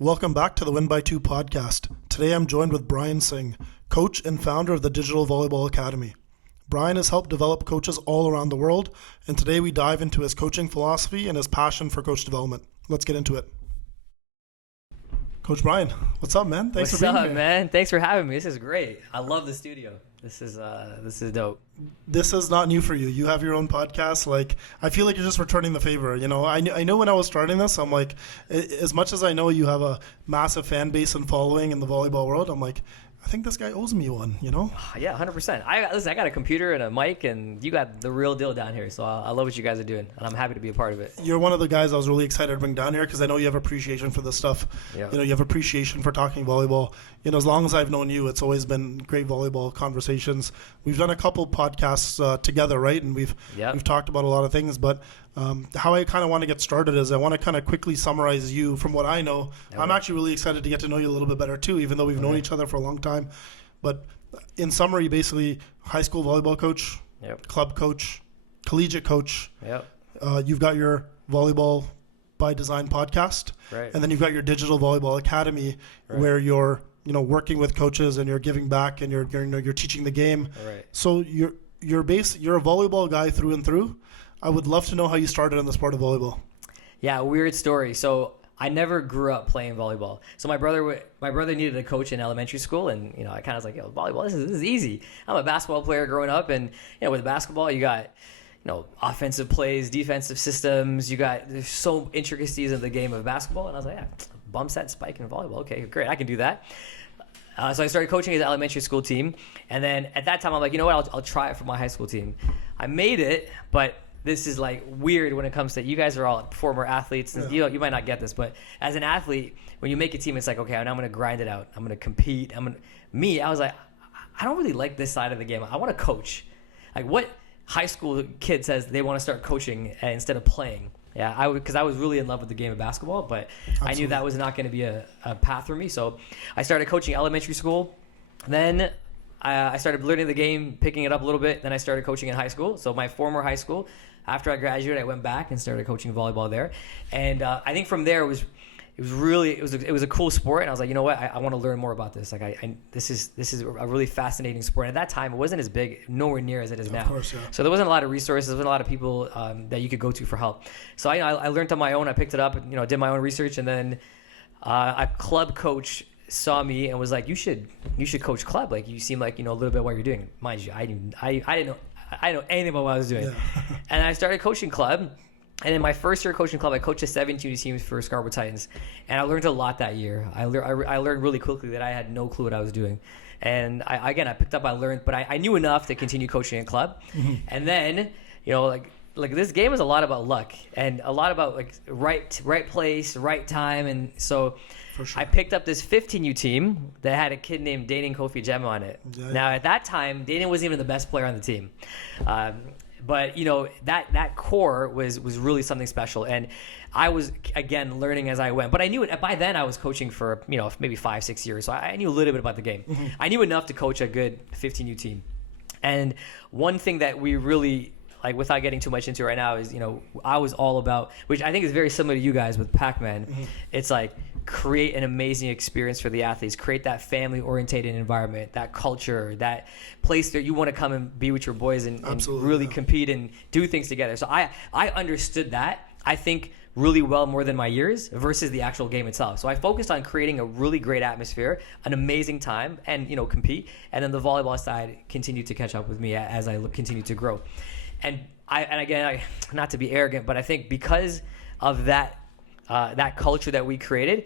Welcome back to the Win by Two podcast. Today I'm joined with Brian Singh, coach and founder of the Digital Volleyball Academy. Brian has helped develop coaches all around the world, and today we dive into his coaching philosophy and his passion for coach development. Let's get into it. Coach Brian, what's up, man? Thanks for being here. What's up, man? Thanks for having me. This is great. I love the studio. This is dope. This is not new for you. You have your own podcast. I feel like you're just returning the favor. You know, I know when I was starting this, I'm like, as much as I know you have a massive fan base and following in the volleyball world, I'm like, I think this guy owes me one, you know? Yeah, 100%. I got a computer and a mic, and you got the real deal down here. So I love what you guys are doing, and I'm happy to be a part of it. You're one of the guys I was really excited to bring down here because I know you have appreciation for this stuff. Yeah. You know, you have appreciation for talking volleyball. You know, as long as I've known you, it's always been great volleyball conversations. We've done a couple podcasts together, right? And we've talked about a lot of things, but how I kind of want to get started is I want to kind of quickly summarize you from what I know. Okay. I'm actually really excited to get to know you a little bit better too, even though we've known each other for a long time. But in summary, basically, high school volleyball coach, club coach, collegiate coach. You've got your Volleyball by Design podcast, right. And then you've got your Digital Volleyball Academy, right, where you're working with coaches and you're giving back and you're teaching the game. Right. So you're a volleyball guy through and through. I would love to know how you started in the sport of volleyball. Yeah, weird story. So I never grew up playing volleyball. So my brother needed a coach in elementary school, and I kind of was like, volleyball, this is easy. I'm a basketball player growing up, and with basketball, you got offensive plays, defensive systems. There's so intricacies of the game of basketball, and I was like, bump set, spike, and volleyball. Okay, great, I can do that. So I started coaching his elementary school team, and then at that time I'm like, I'll try it for my high school team. I made it, but this is like weird when it comes to, you guys are all former athletes, and you might not get this, but as an athlete, when you make a team, it's like, okay, now I'm going to grind it out. I'm going to compete. I was like, I don't really like this side of the game. I want to coach. Like, what high school kid says they want to start coaching instead of playing? Yeah, because I was really in love with the game of basketball, but absolutely. I knew that was not going to be a path for me. So I started coaching elementary school. Then I started learning the game, picking it up a little bit. Then I started coaching in high school. So my former high school, after I graduated, I went back and started coaching volleyball there. And I think from there it was a cool sport. And I was like, you know what, I want to learn more about this. Like this is a really fascinating sport. And at that time, it wasn't as big, nowhere near as it is now. Of course, yeah. So there wasn't a lot of resources. There wasn't a lot of people that you could go to for help. So I learned on my own. I picked it up, did my own research, and then a club coach saw me and was like, you should coach club. Like, you seem like a little bit what you're doing. Mind you, I didn't know anything about what I was doing. Yeah. And I started coaching club. And in my first year coaching club, I coached a 17 teams for Scarborough Titans. And I learned a lot that year. I learned really quickly that I had no clue what I was doing. And I picked up, I learned, but I knew enough to continue coaching in club. Mm-hmm. And then, like this game is a lot about luck and a lot about like right place, right time. And so for sure. I picked up this 15U team that had a kid named Danon Kofi Gem on it. Yeah. Now at that time, Danon wasn't even the best player on the team. But that core was really something special, and I was again learning as I went. But I knew it by then. I was coaching for maybe 5-6 years, so I knew a little bit about the game. Mm-hmm. I knew enough to coach a good 15U team. And one thing that we really, like, without getting too much into it right now, is I was all about, which I think is very similar to you guys with Pac-Man. Mm-hmm. It's like, create an amazing experience for the athletes, create that family-oriented environment, that culture, that place that you want to come and be with your boys and really compete and do things together. So I understood that, I think, really well more than my years versus the actual game itself. So I focused on creating a really great atmosphere, an amazing time, and compete. And then the volleyball side continued to catch up with me as I continued to grow. And again, not to be arrogant, but I think because of that culture that we created,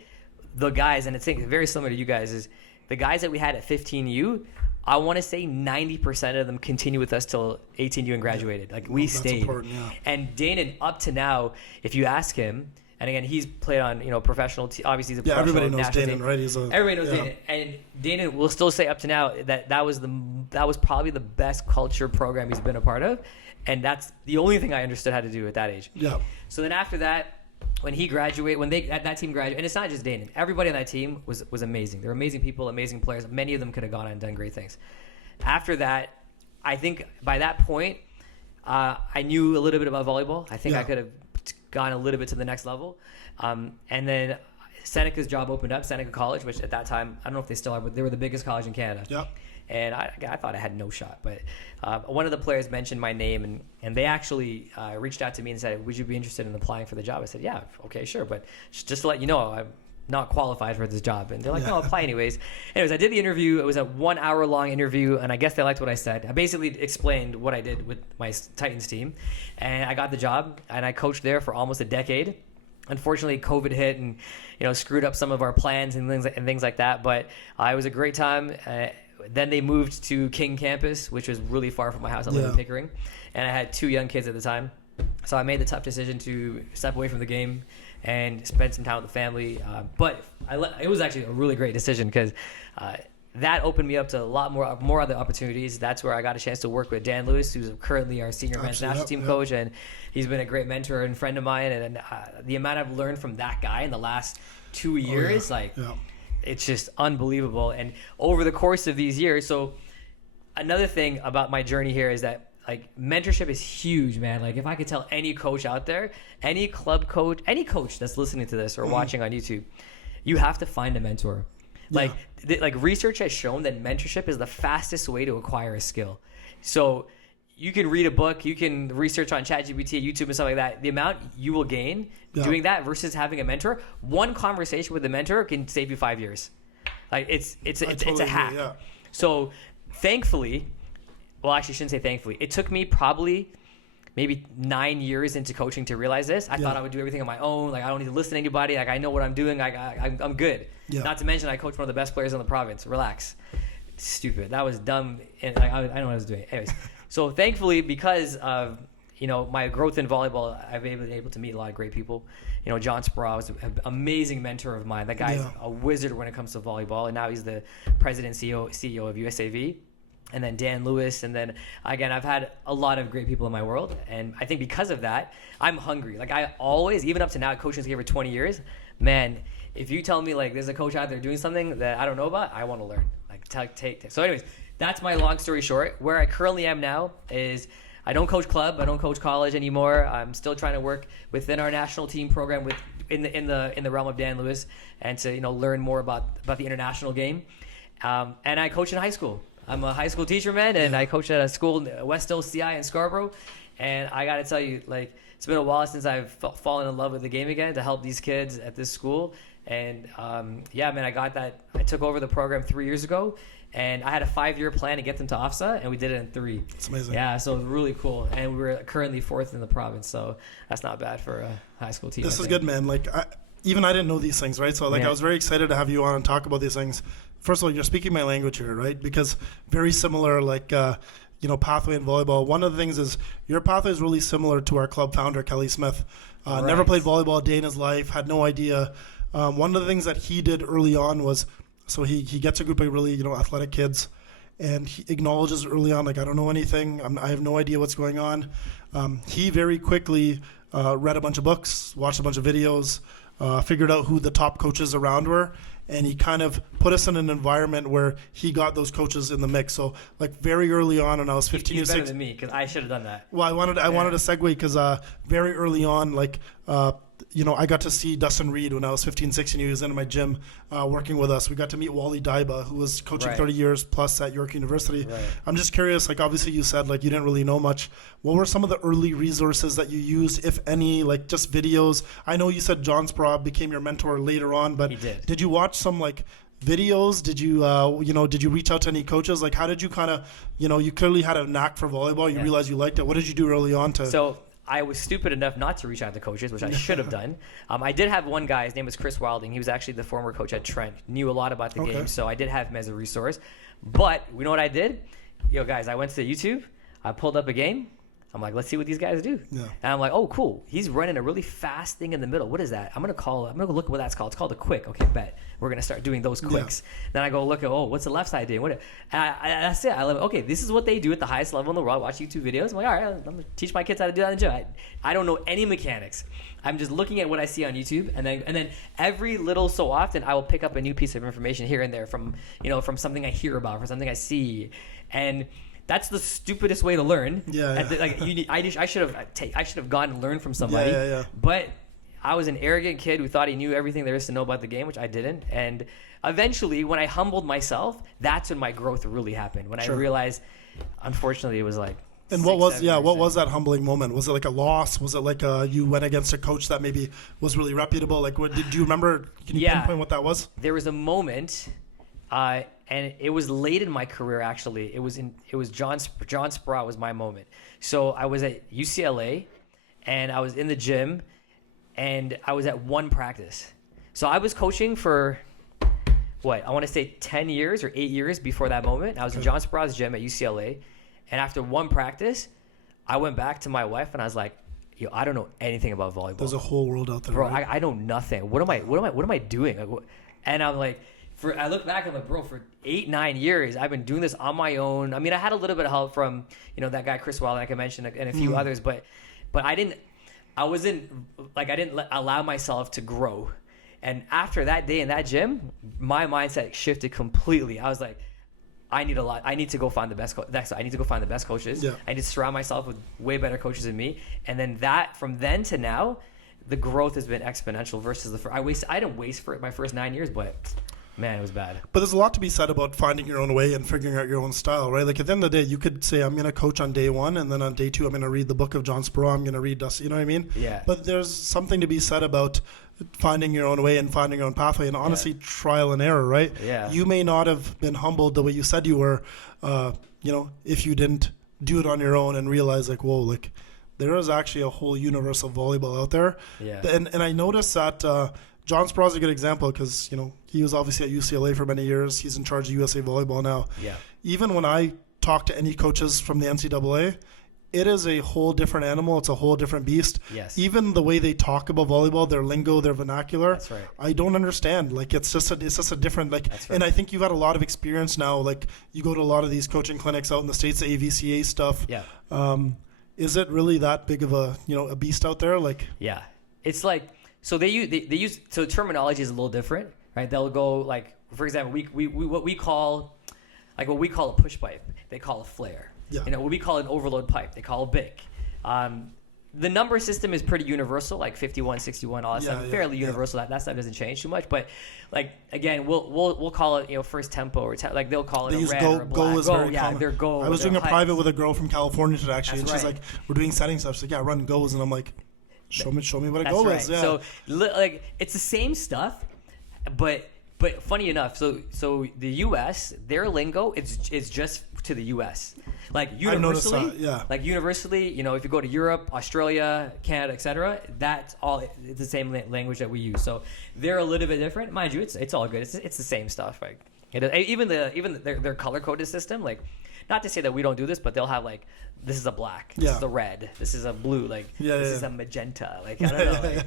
the guys, and I think very similar to you guys, is the guys that we had at 15U, I want to say 90% of them continue with us till 18U and graduated. Like, we stayed. Yeah. And Danon, up to now, if you ask him, and again, he's played on professional obviously he's a professional. Everybody knows Danon, right? Everybody knows Danon, and Danon will still say up to now that was probably the best culture program he's been a part of, and that's the only thing I understood how to do at that age. Yeah. So then after that, when he graduated, that team graduated, and it's not just Danon. Everybody on that team was amazing. They're amazing people, amazing players. Many of them could have gone on and done great things. After that, I think by that point, I knew a little bit about volleyball. I think I could have gone a little bit to the next level. And then Seneca's job opened up, Seneca College, which at that time, I don't know if they still are, but they were the biggest college in Canada. Yep. And I thought I had no shot. But one of the players mentioned my name, and they actually reached out to me and said, would you be interested in applying for the job? I said, yeah, okay, sure. But just to let you know, I'm not qualified for this job. And they're like, no, I'll apply anyways. Anyways, I did the interview. It was a 1 hour long interview, and I guess they liked what I said. I basically explained what I did with my Titans team, and I got the job, and I coached there for almost a decade. Unfortunately, COVID hit and screwed up some of our plans and things like that. But it was a great time. Then they moved to King campus, which was really far from my house. I lived in Pickering, and I had 2 young kids at the time. So I made the tough decision to step away from the game and spend some time with the family. But it was actually a really great decision because that opened me up to a lot more other opportunities. That's where I got a chance to work with Dan Lewis, who's currently our senior men's national team coach, and he's been a great mentor and friend of mine. And the amount I've learned from that guy in the last 2 years, it's just unbelievable. And over the course of these years, so another thing about my journey here is that mentorship is huge, man. If I could tell any coach out there, any club coach, any coach that's listening to this or watching on YouTube, you have to find a mentor. Research has shown that mentorship is the fastest way to acquire a skill. So you can read a book, you can research on ChatGPT, YouTube, and stuff like that. The amount you will gain doing that versus having a mentor, one conversation with a mentor can save you 5 years. It's a hack. Yeah. So thankfully, well, actually, I shouldn't say thankfully. It took me probably maybe 9 years into coaching to realize this. I thought I would do everything on my own. I don't need to listen to anybody. I know what I'm doing. I'm good. Yeah. Not to mention, I coach one of the best players in the province. Relax. Stupid. That was dumb. And I know what I was doing. Anyways, so thankfully, because of my growth in volleyball, I've been able to meet a lot of great people. John Sproul was an amazing mentor of mine. That guy's a wizard when it comes to volleyball, and now he's the president CEO of USAV. And then Dan Lewis, and then again, I've had a lot of great people in my world, and I think because of that, I'm hungry. I always, even up to now, coaching here for 20 years, man. If you tell me there's a coach out there doing something that I don't know about, I want to learn. Take. So, anyways, that's my long story short. Where I currently am now is I don't coach club, I don't coach college anymore. I'm still trying to work within our national team program in the realm of Dan Lewis, and to learn more about the international game. And I coach in high school. I'm a high school teacher, man, and I coach at a school, West Hill CI in Scarborough. And I got to tell you, it's been a while since I've fallen in love with the game again to help these kids at this school. And man, I took over the program 3 years ago, and I had a 5-year plan to get them to OFSA, and we did it in 3. It's amazing. Yeah, so it was really cool. And we're currently 4th in the province, so that's not bad for a high school team. This is good, man. I didn't know these things, right? So I was very excited to have you on and talk about these things. First of all, you're speaking my language here, right? Because very similar, pathway in volleyball. One of the things is your pathway is really similar to our club founder, Kelly Smith. Right. Never played volleyball a day in his life, had no idea. One of the things that he did early on was, so he gets a group of really, athletic kids, and he acknowledges early on, I don't know anything. I have no idea what's going on. He very quickly read a bunch of books, watched a bunch of videos, figured out who the top coaches around were, and he kind of put us in an environment where he got those coaches in the mix. So very early on, when I was 15 He's or 16, better than me because I should have done that. Well, I wanted to segue because very early on, I got to see Dustin Reed when I was 15, 16. He was in my gym working with us. We got to meet Wally Daiba, who was coaching 30 years plus at York University. Right. I'm just curious, obviously you said you didn't really know much. What were some of the early resources that you used, if any, just videos? I know you said John Sproul became your mentor later on, but he did you watch some videos? Did you did you reach out to any coaches? How did you kind of, you clearly had a knack for volleyball. You realized you liked it. What did you do early on to? So I was stupid enough not to reach out to coaches, which I should have done. I did have one guy, his name was Chris Wilding. He was actually the former coach at Trent, knew a lot about the game, so I did have him as a resource. But you know what I did? Guys, I went to YouTube, I pulled up a game. I'm like, let's see what these guys do. Yeah. And I'm like, oh, cool. He's running a really fast thing in the middle. What is that? I'm going to go look at what that's called. It's called a quick. Okay, bet. We're going to start doing those quicks. Yeah. Then I go look at, what's the left side doing? And that's it. I love it. Okay, this is what they do at the highest level in the world. I watch YouTube videos. I'm like, all right, I'm going to teach my kids how to do that in the gym. I don't know any mechanics. I'm just looking at what I see on YouTube, and then every little so often I will pick up a new piece of information here and there from something I hear about, from something I see. And that's the stupidest way to learn. Yeah. I should have gone and learned from somebody. Yeah. But I was an arrogant kid who thought he knew everything there is to know about the game, which I didn't. And eventually, when I humbled myself, that's when my growth really happened. When I realized, unfortunately, it was like. And what was that humbling moment? Was it like a loss? Was it like you went against a coach that maybe was really reputable? Like, what did you remember? Can you pinpoint what that was? There was a moment, and it was late in my career. Actually, it was John Sprout was my moment. So I was at UCLA, and I was in the gym, and I was at one practice. So I was coaching for I want to say 10 years or 8 years before that moment. I was in John Sprout's gym at UCLA. And after one practice, I went back to my wife and I was like, "Yo, I don't know anything about volleyball. There's a whole world out there, bro. Right? I know nothing. What am I doing?" And I'm like, I look back, I'm like, bro, for 8-9 years, I've been doing this on my own. I mean, I had a little bit of help from that guy Chris Wilder, like I mentioned, and a few others, but I didn't allow myself to grow. And after that day in that gym, my mindset shifted completely. I was like, I need to go find the best. I need to go find the best coaches. Yeah. I need to surround myself with way better coaches than me. And then from then to now, the growth has been exponential. Versus I didn't waste for it my first 9 years, but man, it was bad. But there's a lot to be said about finding your own way and figuring out your own style, right? Like at the end of the day, you could say, I'm going to coach on day one, and then on day two, I'm going to read the book of John Sproul. I'm going to read Dusty. You know what I mean? Yeah. But there's something to be said about finding your own way and finding your own pathway, and honestly, trial and error, right? Yeah. You may not have been humbled the way you said you were, if you didn't do it on your own and realize like, whoa, like there is actually a whole universe of volleyball out there. Yeah. And I noticed that John Sproul is a good example because, he was obviously at UCLA for many years. He's in charge of USA Volleyball now. Yeah. Even when I talk to any coaches from the NCAA, it is a whole different animal. It's a whole different beast. Yes. Even the way they talk about volleyball, their lingo, their vernacular, That's right. I don't understand. Like it's just a different That's right. And I think you've had a lot of experience now. Like you go to a lot of these coaching clinics out in the States, the AVCA stuff. Yeah. Is it really that big of a beast out there? Like yeah, it's like so they use so terminology is a little different, right? They'll go like, for example, we what we call a push pipe, they call a flare. Yeah. What we call an overload pipe, they call a BIC. The number system is pretty universal, like 51, 61, all that stuff. Fairly universal. That stuff doesn't change too much. But like again, we'll call it first tempo or like they'll call it they a use red go. or a black. Go is very common. They're go. I was doing a private with a girl from California today actually, That's and she's right. like, "We're doing setting stuff." She's like, "Yeah, run goes," and I'm like, "Show me what a That's go right. is." Yeah. So like it's the same stuff, but funny enough, so the U.S. their lingo it's just to the U.S. Like universally, like universally, if you go to Europe, Australia, Canada, etc., that's all it's the same language that we use. So they're a little bit different, mind you. It's all good. It's the same stuff. Like even their color coded system, like. Not to say that we don't do this, but they'll have like, this is a black, this is a red, this is a blue, like this is a magenta, like I don't know,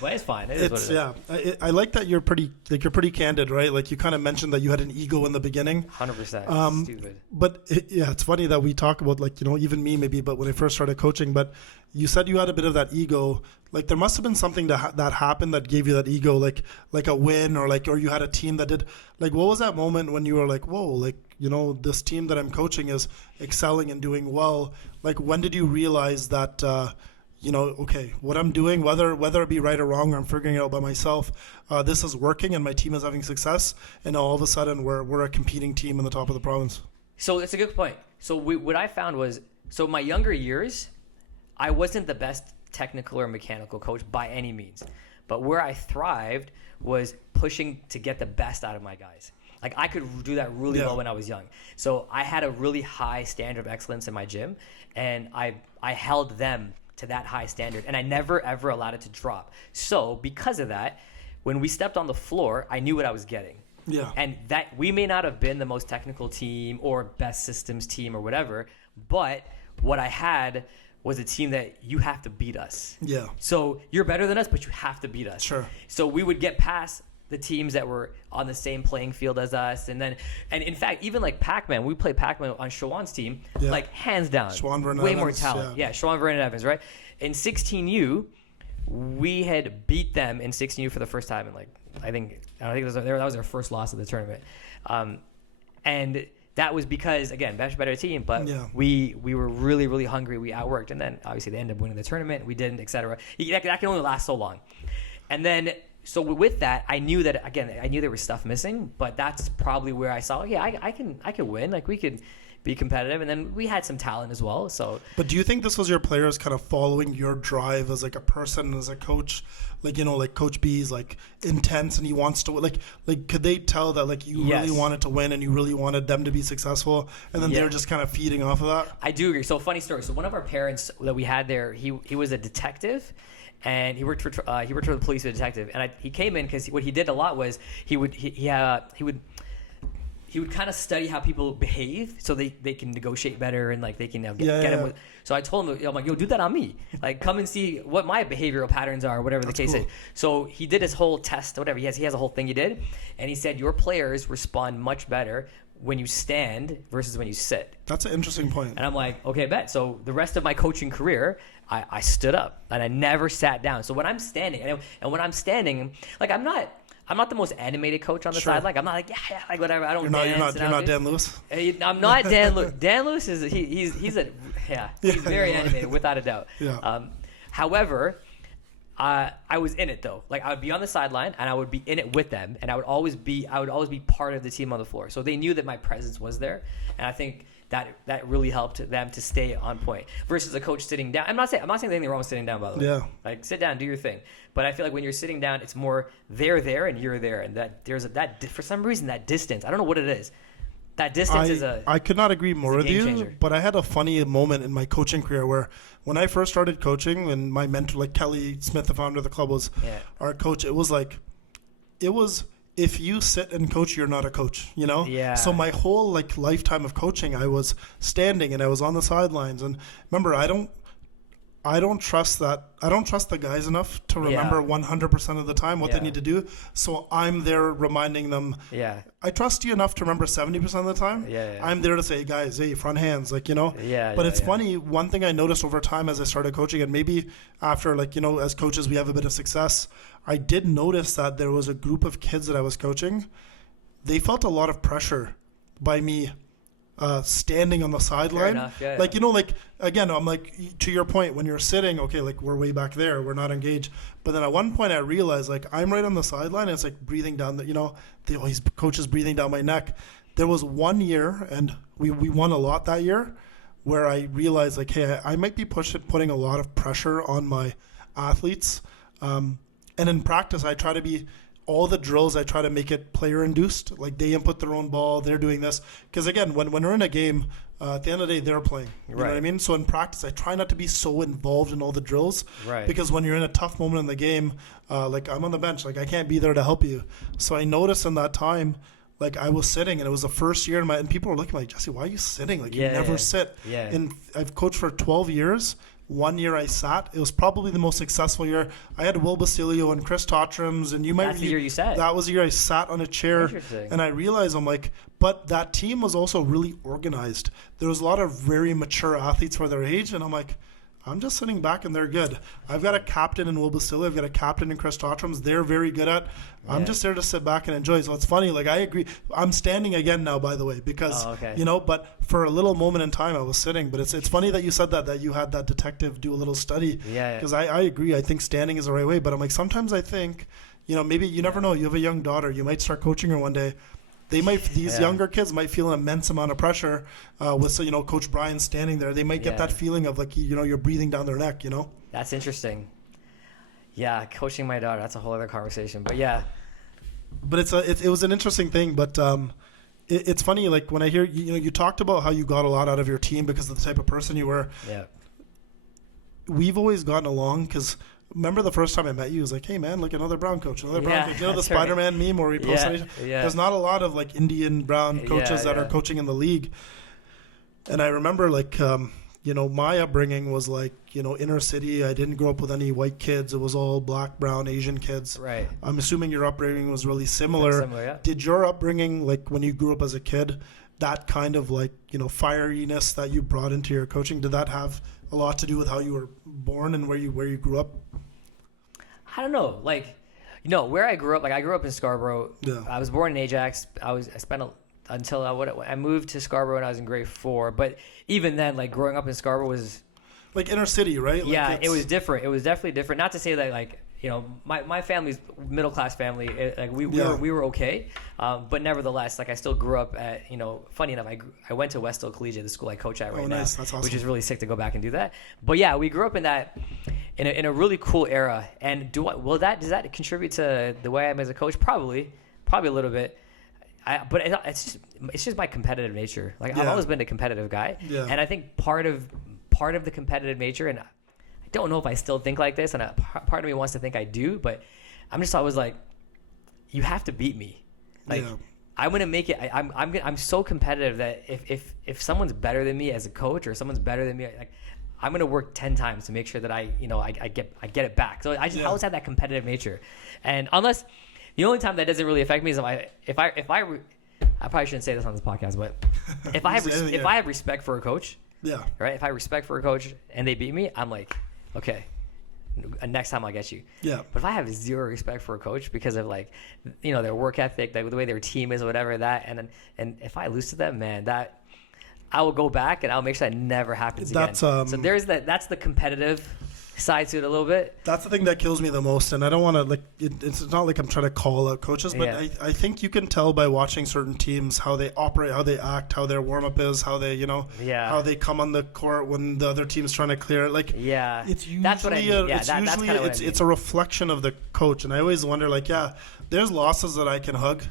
but it's fine. It is what it is. I like that you're pretty candid, right? Like you kind of mentioned that you had an ego in the beginning. 100%. Stupid. But it's funny that we talk about like even me maybe, but when I first started coaching, but you said you had a bit of that ego. Like there must have been something that happened that gave you that ego, like a win or you had a team that did. Like what was that moment when you were like, whoa, like this team that I'm coaching is excelling and doing well. Like when did you realize that okay, what I'm doing, whether it be right or wrong, or I'm figuring it out by myself, this is working and my team is having success, and all of a sudden we're a competing team in the top of the province. So it's a good point. So what I found was, so my younger years, I wasn't the best technical or mechanical coach by any means, but where I thrived was pushing to get the best out of my guys. Like I could do that really well when I was young. So I had a really high standard of excellence in my gym, and I held them to that high standard, and I never ever allowed it to drop. So because of that, when we stepped on the floor, I knew what I was getting. Yeah. And that we may not have been the most technical team or best systems team or whatever, but what I had was a team that you have to beat us. Yeah. So you're better than us, but you have to beat us. Sure. So we would get past the teams that were on the same playing field as us, and in fact, even like Pac-Man, we played Pac-Man on Shawan's team, like hands down, way more talent. Yeah, Shawan, Vernon, Evans, right? In 16U, we had beat them in 16U for the first time, and I think that was their first loss of the tournament, and that was because, again, better team, but we were really, really hungry. We outworked, and then obviously they ended up winning the tournament. We didn't, etc. That can only last so long. And then, so with that, I knew that, again, I knew there was stuff missing, but that's probably where I saw, I can win. Like, we could be competitive, and then we had some talent as well. So, but do you think this was your players kind of following your drive as like a person, as a coach? Like, like Coach B's like intense and he wants to like could they tell that like you really wanted to win and you really wanted them to be successful, and then they're just kind of feeding off of that? I do agree. So, funny story. So one of our parents that we had there, he was a detective. And he worked for the police as a detective, and he came in because what he did a lot was he would kind of study how people behave so they can negotiate better and like they can get him with. So I told him, I'm like, yo, do that on me. Like, come and see what my behavioral patterns are, whatever the case is. So he did his whole test, whatever. He has a whole thing he did, and he said your players respond much better when you stand versus when you sit. That's an interesting point. And I'm like, okay, bet. So the rest of my coaching career, I stood up and I never sat down. So when I'm standing, and when I'm standing, like I'm not the most animated coach on the side. Like I'm not like like whatever. I don't. You're not Dan Lewis. I'm not Dan Lewis. Dan Lewis is he's very animated without a doubt. Yeah. However, I was in it though. Like I would be on the sideline and I would be in it with them, and I would always be part of the team on the floor. So they knew that my presence was there, and I think that really helped them to stay on point. Versus a coach sitting down. I'm not saying there's anything wrong with sitting down, by the way. Yeah. Like sit down, do your thing. But I feel like when you're sitting down, it's more they're there and you're there, and that there's that for some reason that distance. I don't know what it is. That distance I could not agree more with you. Changer. But I had a funny moment in my coaching career where when I first started coaching, and my mentor, like Kelly Smith, the founder of the club, was our coach. It was if you sit and coach, you're not a coach, Yeah. So my whole like lifetime of coaching, I was standing and I was on the sidelines. And remember, I don't trust that. I don't trust the guys enough to remember 100% of the time what they need to do. So I'm there reminding them. Yeah. I trust you enough to remember 70% of the time. Yeah. I'm there to say, guys, hey, front hands, like, Yeah. But it's funny. One thing I noticed over time as I started coaching, and maybe after, like, as coaches, we have a bit of success. I did notice that there was a group of kids that I was coaching. They felt a lot of pressure by me standing on the sideline. Like, again, I'm like, to your point, when you're sitting, okay, like we're way back there, we're not engaged. But then at one point I realized, like, I'm right on the sideline, and it's like breathing down these coaches breathing down my neck. There was 1 year, and we won a lot that year, where I realized, like, hey, I might be putting a lot of pressure on my athletes. And in practice, I try to be all the drills, I try to make it player induced. Like they input their own ball, they're doing this. Because again, when we're in a game, at the end of the day, they're playing. You know what I mean? So in practice, I try not to be so involved in all the drills. Right. Because when you're in a tough moment in the game, like I'm on the bench, like I can't be there to help you. So I noticed in that time, like I was sitting, and it was the first year and people were looking like, Jesse, why are you sitting? Like you never sit. Yeah. And I've coached for 12 years. 1 year I sat. It was probably the most successful year. I had Will Basilio and Chris Tottrams, and That's the year you sat. That was the year I sat on a chair, and I realized, I'm like, but that team was also really organized. There was a lot of very mature athletes for their age, and I'm like, I'm just sitting back and they're good. I've got a captain in Will Basilio. I've got a captain in Chris Tottrams. They're very good at. I'm just there to sit back and enjoy. So it's funny. Like I agree. I'm standing again now, by the way, because but for a little moment in time I was sitting. But it's funny that you said that you had that detective do a little study. Yeah. Because I agree. I think standing is the right way. But I'm like, sometimes I think, maybe you never know. You have a young daughter. You might start coaching her one day. These younger kids might feel an immense amount of pressure with Coach Brian standing there. They might get that feeling of like you're breathing down their neck. That's interesting. Yeah, coaching my daughter, that's a whole other conversation. But yeah. But it was an interesting thing. But it's funny, like when I hear you talked about how you got a lot out of your team because of the type of person you were. Yeah. We've always gotten along because. Remember the first time I met you, it was like, hey, man, look, another brown coach. The Spider-Man meme where we posted There's not a lot of, like, Indian brown coaches that are coaching in the league. And I remember, like, my upbringing was, like, inner city. I didn't grow up with any white kids. It was all black, brown, Asian kids. Right. I'm assuming your upbringing was really similar. Did your upbringing, like, when you grew up as a kid, that kind of, like, fieriness that you brought into your coaching, did that have a lot to do with how you were born and where you grew up? I don't know. Like, where I grew up, like I grew up in Scarborough. Yeah. I was born in Ajax. I spent until I moved to Scarborough when I was in grade 4. But even then, like growing up in Scarborough was like inner city, right? Like yeah, it was different. It was definitely different. Not to say that like, you know, my family's middle class family. Like we were okay, but nevertheless, like I still grew up at, you know. Funny enough, I went to Westhill Collegiate, the school I coach at right now, nice. That's awesome. which is really sick to go back and do that. But yeah, we grew up in that in a really cool era. And does that contribute to the way I am as a coach? Probably a little bit. But it's just my competitive nature. Like I've always been a competitive guy, and I think part of the competitive nature, and I don't know if I still think like this, and part of me wants to think I do, but I'm just always like, you have to beat me. Like I'm gonna make it. I'm so competitive that if someone's better than me as a coach or someone's better than me, like I'm gonna work 10 times to make sure that I get it back. So I always have that competitive nature, and unless the only time that doesn't really affect me is if I probably shouldn't say this on this podcast, but if I have respect for a coach. Yeah. Right. If I respect for a coach and they beat me, I'm like, okay, next time I'll get you. Yeah. But if I have zero respect for a coach because of like, you know, their work ethic, like the way their team is, or whatever that, and if I lose to them, man, that I will go back and I'll make sure that never happens again. So there's that's the competitive side to it a little bit. That's the thing that kills me the most, and I don't want to like. It's not like I'm trying to call out coaches, but I think you can tell by watching certain teams how they operate, how they act, how their warm up is, how they how they come on the court when the other team's trying to clear it. Like it's usually that's what I mean. It's a reflection of the coach, and I always wonder like there's losses that I can hug.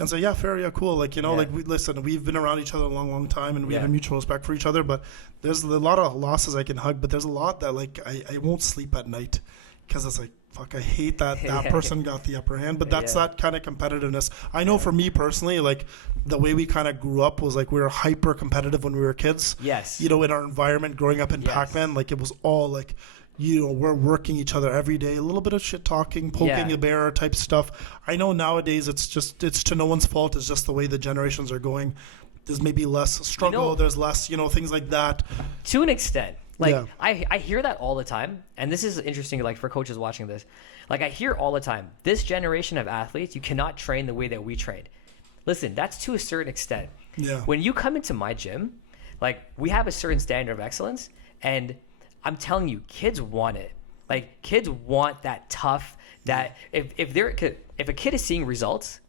And so, fair, cool. Like, like we've been around each other a long, long time, and we have a mutual respect for each other. But there's a lot of losses I can hug, but there's a lot that like I won't sleep at night because it's like, fuck, I hate that person got the upper hand. But that's that kind of competitiveness. I know for me personally, like the way we kind of grew up was like we were hyper competitive when we were kids. Yes. In our environment growing up in Pac-Man, like it was all like, we're working each other every day, a little bit of shit talking, poking a bear type stuff. I know nowadays it's to no one's fault. It's just the way the generations are going. There's maybe less struggle. There's less, things like that. To an extent. Like I hear that all the time. And this is interesting, like for coaches watching this. Like I hear all the time, this generation of athletes, you cannot train the way that we trained. Listen, that's to a certain extent. Yeah. When you come into my gym, like we have a certain standard of excellence, and I'm telling you, kids want it. Like kids want that tough. That if a kid is seeing results,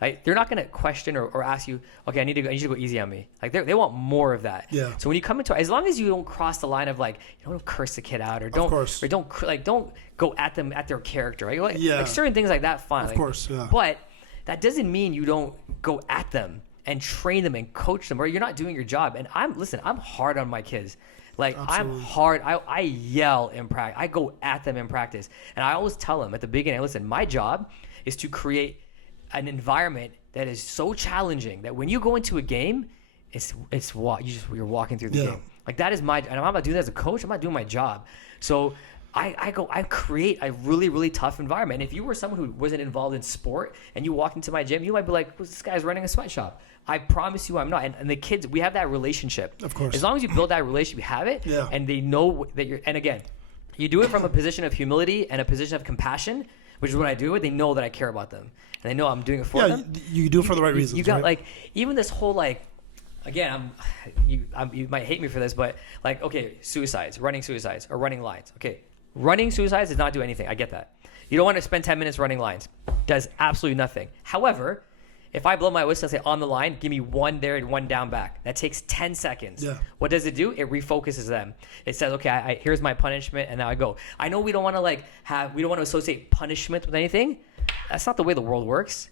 like they're not gonna question or ask you, okay, I need you to go easy on me. Like they want more of that. Yeah. So when you come into, as long as you don't cross the line of like, you don't curse the kid out or don't go at them at their character. Right? Like certain things like that, fine. Of course. Yeah. But that doesn't mean you don't go at them and train them and coach them, or you're not doing your job. And I'm hard on my kids. Like absolutely. I'm hard. I yell in practice. I go at them in practice, and I always tell them at the beginning, listen, my job is to create an environment that is so challenging that when you go into a game, you're walking through the game. Like that is and I'm not doing that as a coach. I'm not doing my job. So I create a really, really tough environment. And if you were someone who wasn't involved in sport and you walked into my gym, you might be like, this guy's running a sweatshop. I promise you I'm not. And the kids, we have that relationship. Of course. As long as you build that relationship, you have it. Yeah. And they know that you're, and again, you do it from a position of humility and a position of compassion, which is what I do. They know that I care about them. And they know I'm doing it for them. You do it for the right reasons. You got right? like, even this whole like, again, you might hate me for this, but like, okay, running suicides or running lines. Okay. Running suicides does not do anything. I get that. You don't want to spend 10 minutes running lines. Does absolutely nothing. However, if I blow my whistle and say on the line, give me one there and one down back. That takes 10 seconds. Yeah. What does it do? It refocuses them. It says, okay, here's my punishment, and now I go. I know we don't want to we don't want to associate punishment with anything. That's not the way the world works.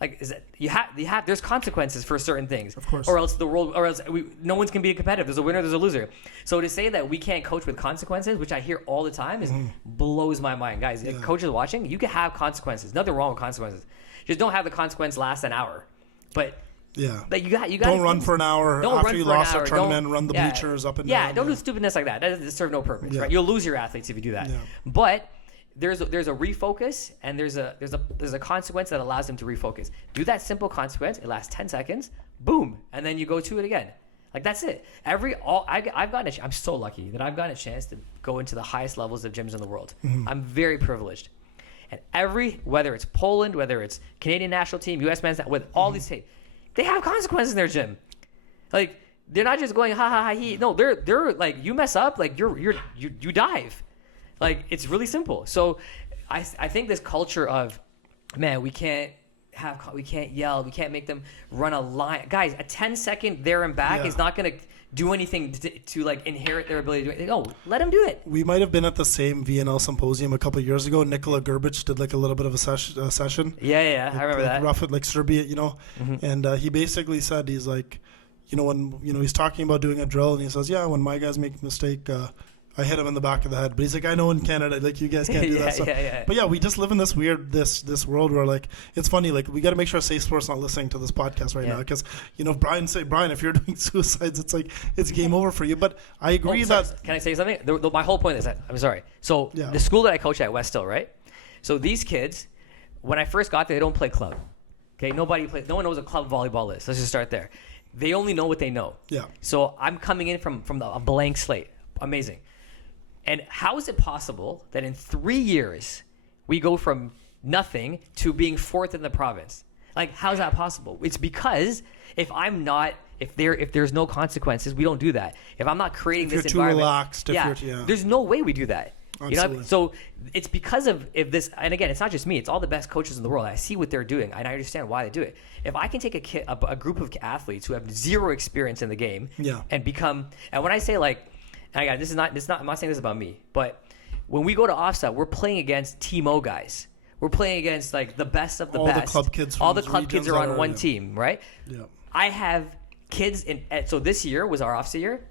Like, is that you have there's consequences for certain things. Of course. Or else no one's can be competitive. There's a winner, there's a loser. So to say that we can't coach with consequences, which I hear all the time, blows my mind. Guys, coaches watching, you can have consequences. Nothing wrong with consequences. Just don't have the consequence last an hour. But like you got don't run for an hour after you lost a tournament. Run the bleachers up and down. Yeah, don't do stupidness like that. That doesn't serve no purpose, right? You'll lose your athletes if you do that. Yeah. But there's a refocus, and there's a consequence that allows them to refocus. Do that simple consequence. It lasts 10 seconds. Boom, and then you go to it again. Like that's it. I'm so lucky that I've gotten a chance to go into the highest levels of gyms in the world. I'm very privileged. And whether it's Poland, whether it's Canadian national team, U.S. men's, with all these teams, they have consequences in their gym. Like, they're not just going ha ha ha he. No, they're like, you mess up, like you dive. Like, it's really simple. So I think this culture of, man, we can't yell, we can't make them run a line. Guys, a 10-second there and back is not going to do anything to like inherit their ability to do it. No, let them do it. We might have been at the same VNL symposium a couple of years ago. Nikola Grbic did like a little bit of a session. Yeah, I remember that. Rough it, like Serbia, and he basically said, he's like, when he's talking about doing a drill, and he says, when my guys make a mistake, I hit him in the back of the head. But he's like, I know in Canada, like, you guys can't do that. So. But we just live in this weird, this world where, like, it's funny, like, we got to make sure Safe Sport's not listening to this podcast right now. Because, Brian, if you're doing suicides, it's like, it's game over for you. But I agree that... Can I say something? My whole point is that, I'm sorry. So, the school that I coach at, West Hill, right? So, these kids, when I first got there, they don't play club. Okay? No one knows what club volleyball is. Let's just start there. They only know what they know. Yeah. So, I'm coming in from a blank slate. Amazing. And how is it possible that in 3 years we go from nothing to being fourth in the province? Like, how's that possible? It's because if there's no consequences, we don't do that. If I'm not creating this environment, too relaxed, there's no way we do that. Absolutely. So it's because of this, and again, it's not just me. It's all the best coaches in the world. I see what they're doing, and I understand why they do it. If I can take a group of athletes who have zero experience in the game, and become, and when I say like. And again, this is not. I'm not saying this about me, but when we go to offset, we're playing against Team O guys. We're playing against like the best of the best. All the club kids. All the club kids are on one team, right? Yeah. I have kids so this year was our offset year.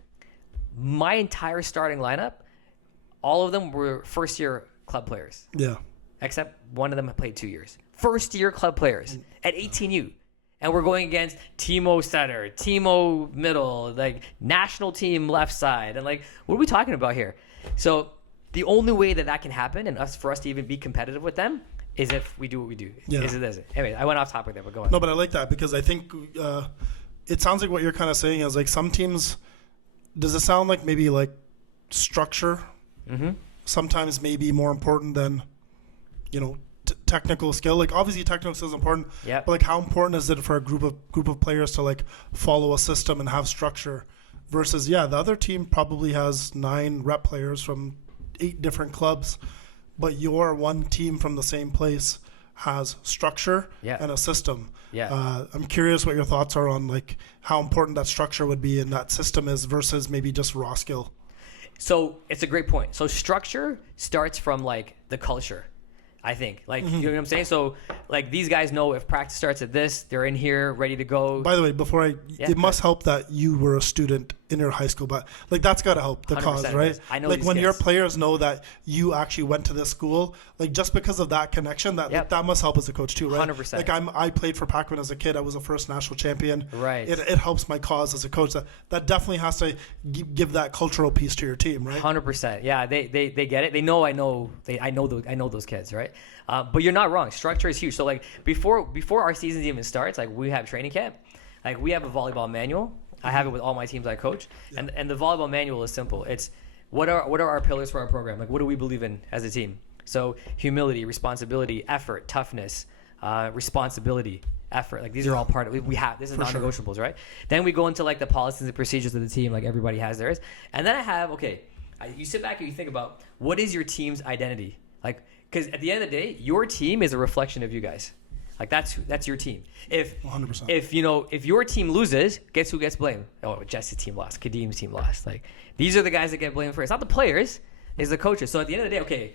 My entire starting lineup, all of them were first-year club players. Yeah. Except one of them played 2 years. First-year club players at 18U. And we're going against Team O center, Team O middle, like national team left side. And like, what are we talking about here? So the only way that can happen and for us to even be competitive with them is if we do what we do. Yeah. Is it? Anyway, I went off topic there, but go on. No, but I like that because I think it sounds like what you're kind of saying is like some teams, does it sound like maybe like structure sometimes may be more important than, technical skill? Like obviously technical skill is important, but like how important is it for a group of players to like follow a system and have structure versus the other team probably has 9 rep players from 8 different clubs, but your one team from the same place has structure and a system. I'm curious what your thoughts are on like how important that structure would be and that system is versus maybe just raw skill. So it's a great point. So structure starts from like the culture. I think, like, you know what I'm saying? So, like, these guys know if practice starts at this, they're in here, ready to go. By the way, it must help that you were a student in your high school, but, like, that's got to help the cause, right? I know like, when kids. your players know that you actually went to this school, like, just because of that connection, that must help as a coach, too, right? 100%. Like, I played for Pac-Man as a kid. I was a first national champion. Right. It helps my cause as a coach. That definitely has to give that cultural piece to your team, right? 100%. Yeah, they get it. They know I know those kids, right? But you're not wrong. Structure is huge. So like before our season even starts, like we have training camp, like we have a volleyball manual. I have it with all my teams I coach, and the volleyball manual is simple. It's what are our pillars for our program? Like what do we believe in as a team? So humility, responsibility, effort, toughness, responsibility, effort. Like these are all part of we have. This is non-negotiables, right? Then we go into like the policies and procedures of the team. Like everybody has theirs, and then I have you sit back and you think about what is your team's identity, like. Because at the end of the day, your team is a reflection of you guys. Like that's your team. If 100%. if your team loses, guess who gets blamed? Oh, Jesse's team lost. Kadim's team lost. Like these are the guys that get blamed first. It's not the players, it's the coaches. So at the end of the day,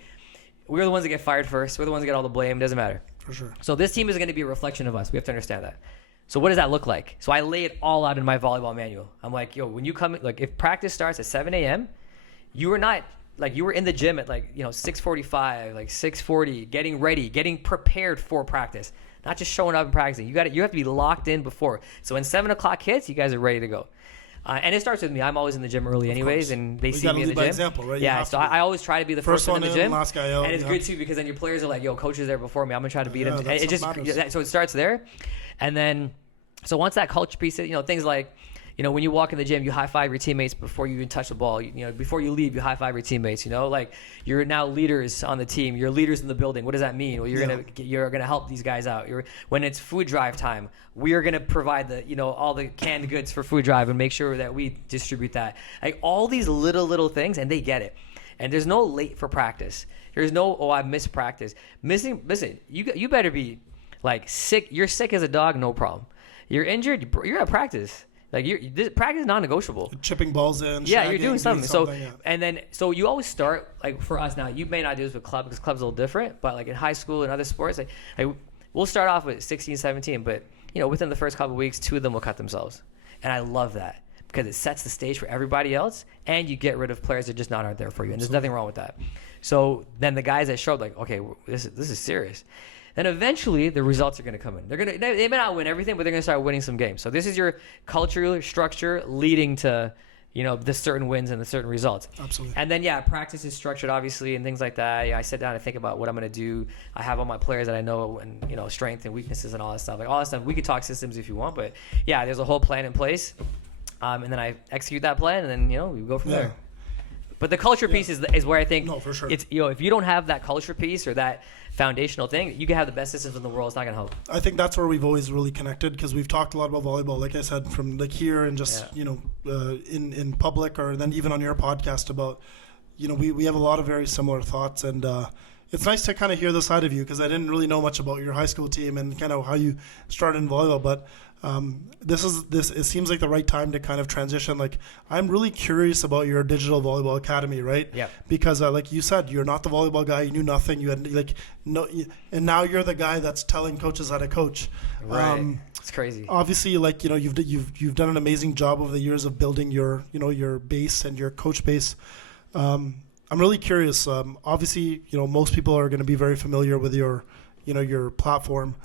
we're the ones that get fired first. We're the ones that get all the blame. Doesn't matter. For sure. So this team is going to be a reflection of us. We have to understand that. So what does that look like? So I lay it all out in my volleyball manual. I'm like, when you come, like if practice starts at 7 a.m., you are not. Like you were in the gym at 6:45, 6:40, getting ready, getting prepared for practice, not just showing up and practicing. You have to be locked in before. So when 7 o'clock hits, you guys are ready to go. And it starts with me. I'm always in the gym early anyways, and they see me in the gym. Example, right? Yeah, so I always try to be the first one in the gym. Last guy out, and it's good too because then your players are like, coach is there before me. I'm gonna try to beat him. So it starts there, and then so once that culture piece, things like. when you walk in the gym, you high five your teammates before you even touch the ball. Before you leave, you high five your teammates. Like you're now leaders on the team. You're leaders in the building. What does that mean? Well, you're gonna help these guys out. When it's food drive time, we are gonna provide the all the canned goods for food drive and make sure that we distribute that. Like all these little things, and they get it. And there's no late for practice. There's no I missed practice. Listen, you better be like sick. You're sick as a dog, no problem. You're injured, you're at practice. Like practice is non-negotiable. Chipping balls in. Yeah, you're doing something. So yeah. And then you always start like for us now. You may not do this with club because club's a little different, but like in high school and other sports, like we'll start off with 16, 17, but within the first couple of weeks, 2 of them will cut themselves, and I love that because it sets the stage for everybody else, and you get rid of players that just aren't there for you, and there's nothing wrong with that. So then the guys that show up, like, okay, this is serious. Then eventually the results are going to come in. They may not win everything, but they're going to start winning some games. So this is your cultural structure leading to, the certain wins and the certain results. Absolutely. And then practice is structured obviously and things like that. I sit down and think about what I'm going to do. I have all my players that I know and strength and weaknesses and all that stuff. Like all that stuff. We could talk systems if you want, but there's a whole plan in place. And then I execute that plan, and then we go from there. But the culture piece is where I think no, for sure. It's if you don't have that culture piece or that foundational thing, you can have the best systems in the world. It's not going to help. I think that's where we've always really connected because we've talked a lot about volleyball, like I said, from like here and just in public or then even on your podcast about we have a lot of very similar thoughts, and it's nice to kind of hear the side of you because I didn't really know much about your high school team and kind of how you started in volleyball, but. It seems like the right time to kind of transition. Like I'm really curious about your digital volleyball academy, right? Yeah. Because like you said, you're not the volleyball guy. You knew nothing. You had and now you're the guy that's telling coaches how to coach. Right. It's crazy. Obviously, like you've done an amazing job over the years of building your your base and your coach base. I'm really curious. Obviously, most people are going to be very familiar with your your platform.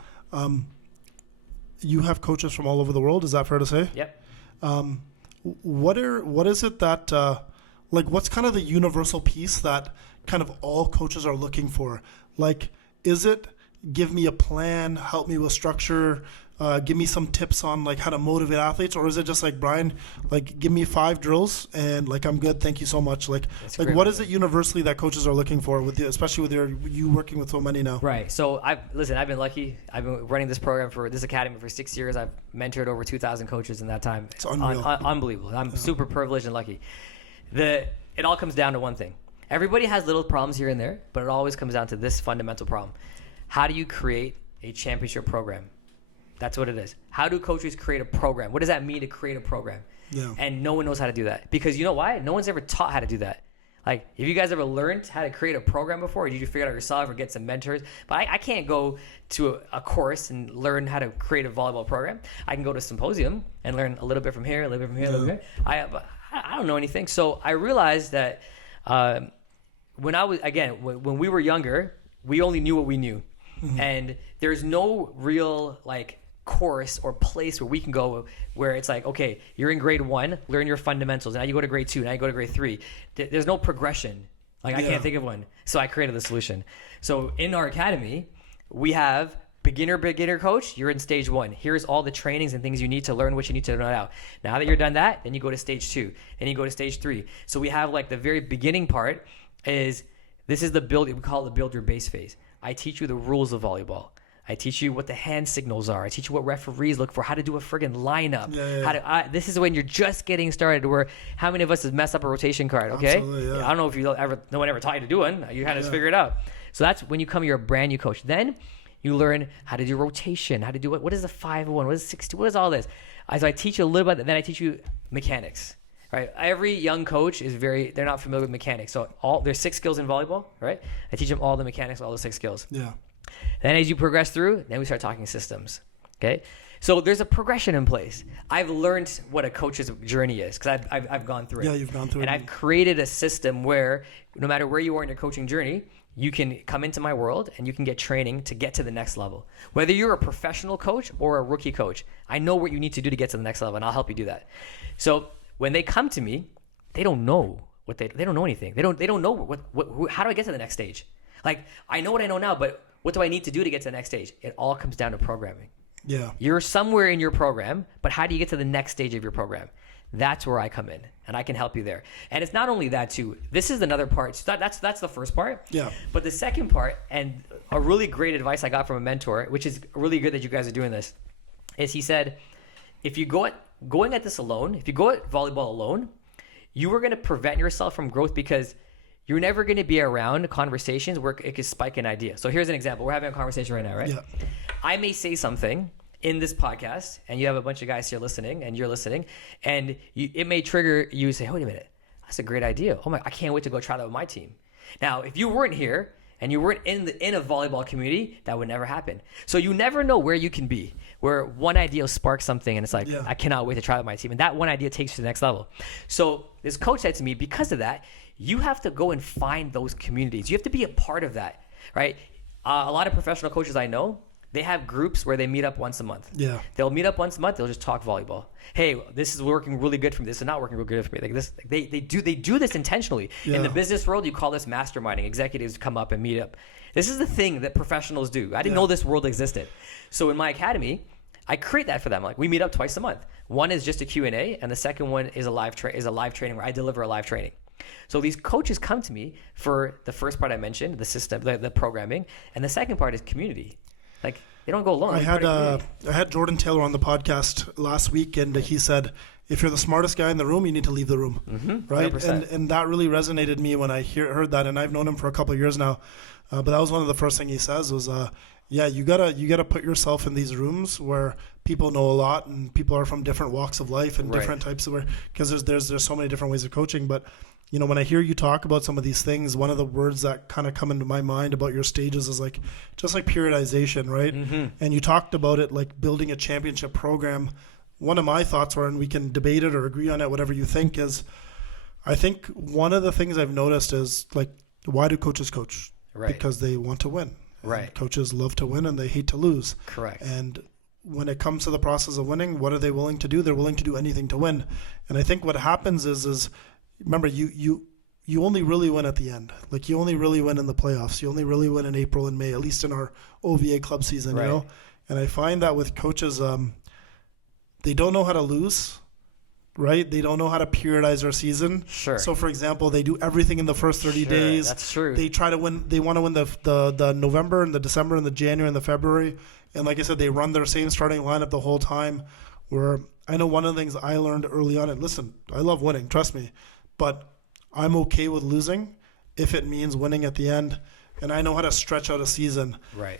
You have coaches from all over the world. Is that fair to say? Yep. What is it that what's kind of the universal piece that kind of all coaches are looking for? Like, is it give me a plan, help me with structure, give me some tips on like how to motivate athletes, or is it just like, Brian, like give me 5 drills and like I'm good, thank you so much? Like what is it universally that coaches are looking for with especially with you working with so many now? Right. So I've been lucky. I've been running this program for this academy for 6 years. I've mentored over 2,000 coaches in that time. It's unreal. Unbelievable. I'm super privileged and lucky. It all comes down to one thing. Everybody has little problems here and there, but it always comes down to this fundamental problem. How do you create a championship program? That's what it is. How do coaches create a program? What does that mean to create a program? Yeah. And no one knows how to do that. Because you know why? No one's ever taught how to do that. Like, if you guys ever learned how to create a program before, or did you figure it out yourself or get some mentors? But I can't go to a course and learn how to create a volleyball program. I can go to a symposium and learn a little bit from here, a little bit from here, a little bit from here. But I don't know anything. So I realized that when we were younger, we only knew what we knew. Mm-hmm. And there's no real course or place where we can go where it's like, okay, you're in grade 1, learn your fundamentals. Now you go to grade 2, now you go to grade 3. There's no progression. I can't think of one. So I created the solution. So in our academy, we have beginner coach. You're in stage 1. Here's all the trainings and things you need to learn what you need to learn out. Now that you're done that, then you go to stage 2, then you go to stage 3. So we have the very beginning part this is the build. We call it the build your base phase. I teach you the rules of volleyball. I teach you what the hand signals are. I teach you what referees look for, how to do a friggin' lineup. This is when you're just getting started, where how many of us have messed up a rotation card, okay? Absolutely, yeah. I don't know if no one ever taught you to do one. You kind of just figure it out. So that's when you come, you're a brand new coach. Then you learn how to do rotation, how to do what is the 5-1, what is 60, what is all this? So I teach you a little bit, then I teach you mechanics. Right. Every young coach they're not familiar with mechanics. So there's 6 skills in volleyball, right? I teach them all the mechanics, all the 6 skills. Yeah. Then as you progress through, then we start talking systems. Okay. So there's a progression in place. I've learned what a coach's journey is because I've gone through it. Yeah, you've gone through it. And I've created a system where no matter where you are in your coaching journey, you can come into my world and you can get training to get to the next level. Whether you're a professional coach or a rookie coach, I know what you need to do to get to the next level, and I'll help you do that. So when they come to me, they don't know they don't know anything. They don't know how do I get to the next stage? Like, I know what I know now, but what do I need to do to get to the next stage? It all comes down to programming. Yeah. You're somewhere in your program, but how do you get to the next stage of your program? That's where I come in, and I can help you there. And it's not only that too. This is another part. So that's the first part. Yeah. But the second part, and a really great advice I got from a mentor, which is really good that you guys are doing this, is he said, if you going at this alone, if you go at volleyball alone, you are going to prevent yourself from growth because you're never going to be around conversations where it could spike an idea. So here's an example. We're having a conversation right now, right? Yeah. I may say something in this podcast, and you have a bunch of guys here listening, and you're listening, and it may trigger you to say, wait a minute, that's a great idea. Oh my, I can't wait to go try that with my team. Now, if you weren't here and you weren't in a volleyball community, that would never happen. So you never know where you can be, where one idea will spark something, and it's like, I cannot wait to try with my team. And that one idea takes you to the next level. So this coach said to me, because of that, you have to go and find those communities. You have to be a part of that, right? A lot of professional coaches I know, they have groups where they meet up once a month. Yeah. They'll meet up once a month. They'll just talk volleyball. Hey, this is working really good for me. This is not working really good for me. Like this, they do this intentionally. Yeah. In the business world, you call this masterminding. Executives come up and meet up. This is the thing that professionals do. I didn't know this world existed. So in my academy, I create that for them. Like we meet up twice a month. One is just a Q&A, and the second one is a live training where I deliver a live training. So these coaches come to me for the first part I mentioned, the system, the programming, and the second part is community. Like they don't go alone. I had Jordan Taylor on the podcast last week, and he said, if you're the smartest guy in the room, you need to leave the room, right? 100%. And that really resonated me when I heard that, and I've known him for a couple of years now. But that was one of the first things he says was, you gotta put yourself in these rooms where people know a lot and people are from different walks of life and different types of, because there's so many different ways of coaching. But you know, when I hear you talk about some of these things, one of the words that kind of come into my mind about your stages is like, just like periodization, right? And you talked about it like building a championship program. One of my thoughts were, and we can debate it or agree on it, whatever you think, is I think one of the things I've noticed is like, why do coaches coach? Right. Because they want to win. Right. And coaches love to win and they hate to lose. Correct. And when it comes to the process of winning, what are they willing to do? They're willing to do anything to win. And I think what happens is remember, you only really win at the end. Like you only really win in the playoffs. You only really win in April and May, at least in our OVA club season, you know? And I find that with coaches, they don't know how to lose, right? They don't know how to periodize their season. Sure. So for example, they do everything in the first 30 days. That's true. They try to win. They want to win the November and the December and the January and the February. And like I said, they run their same starting lineup the whole time. Where I know one of the things I learned early on, and listen, I love winning, trust me. But I'm okay with losing if it means winning at the end, and I know how to stretch out a season. Right.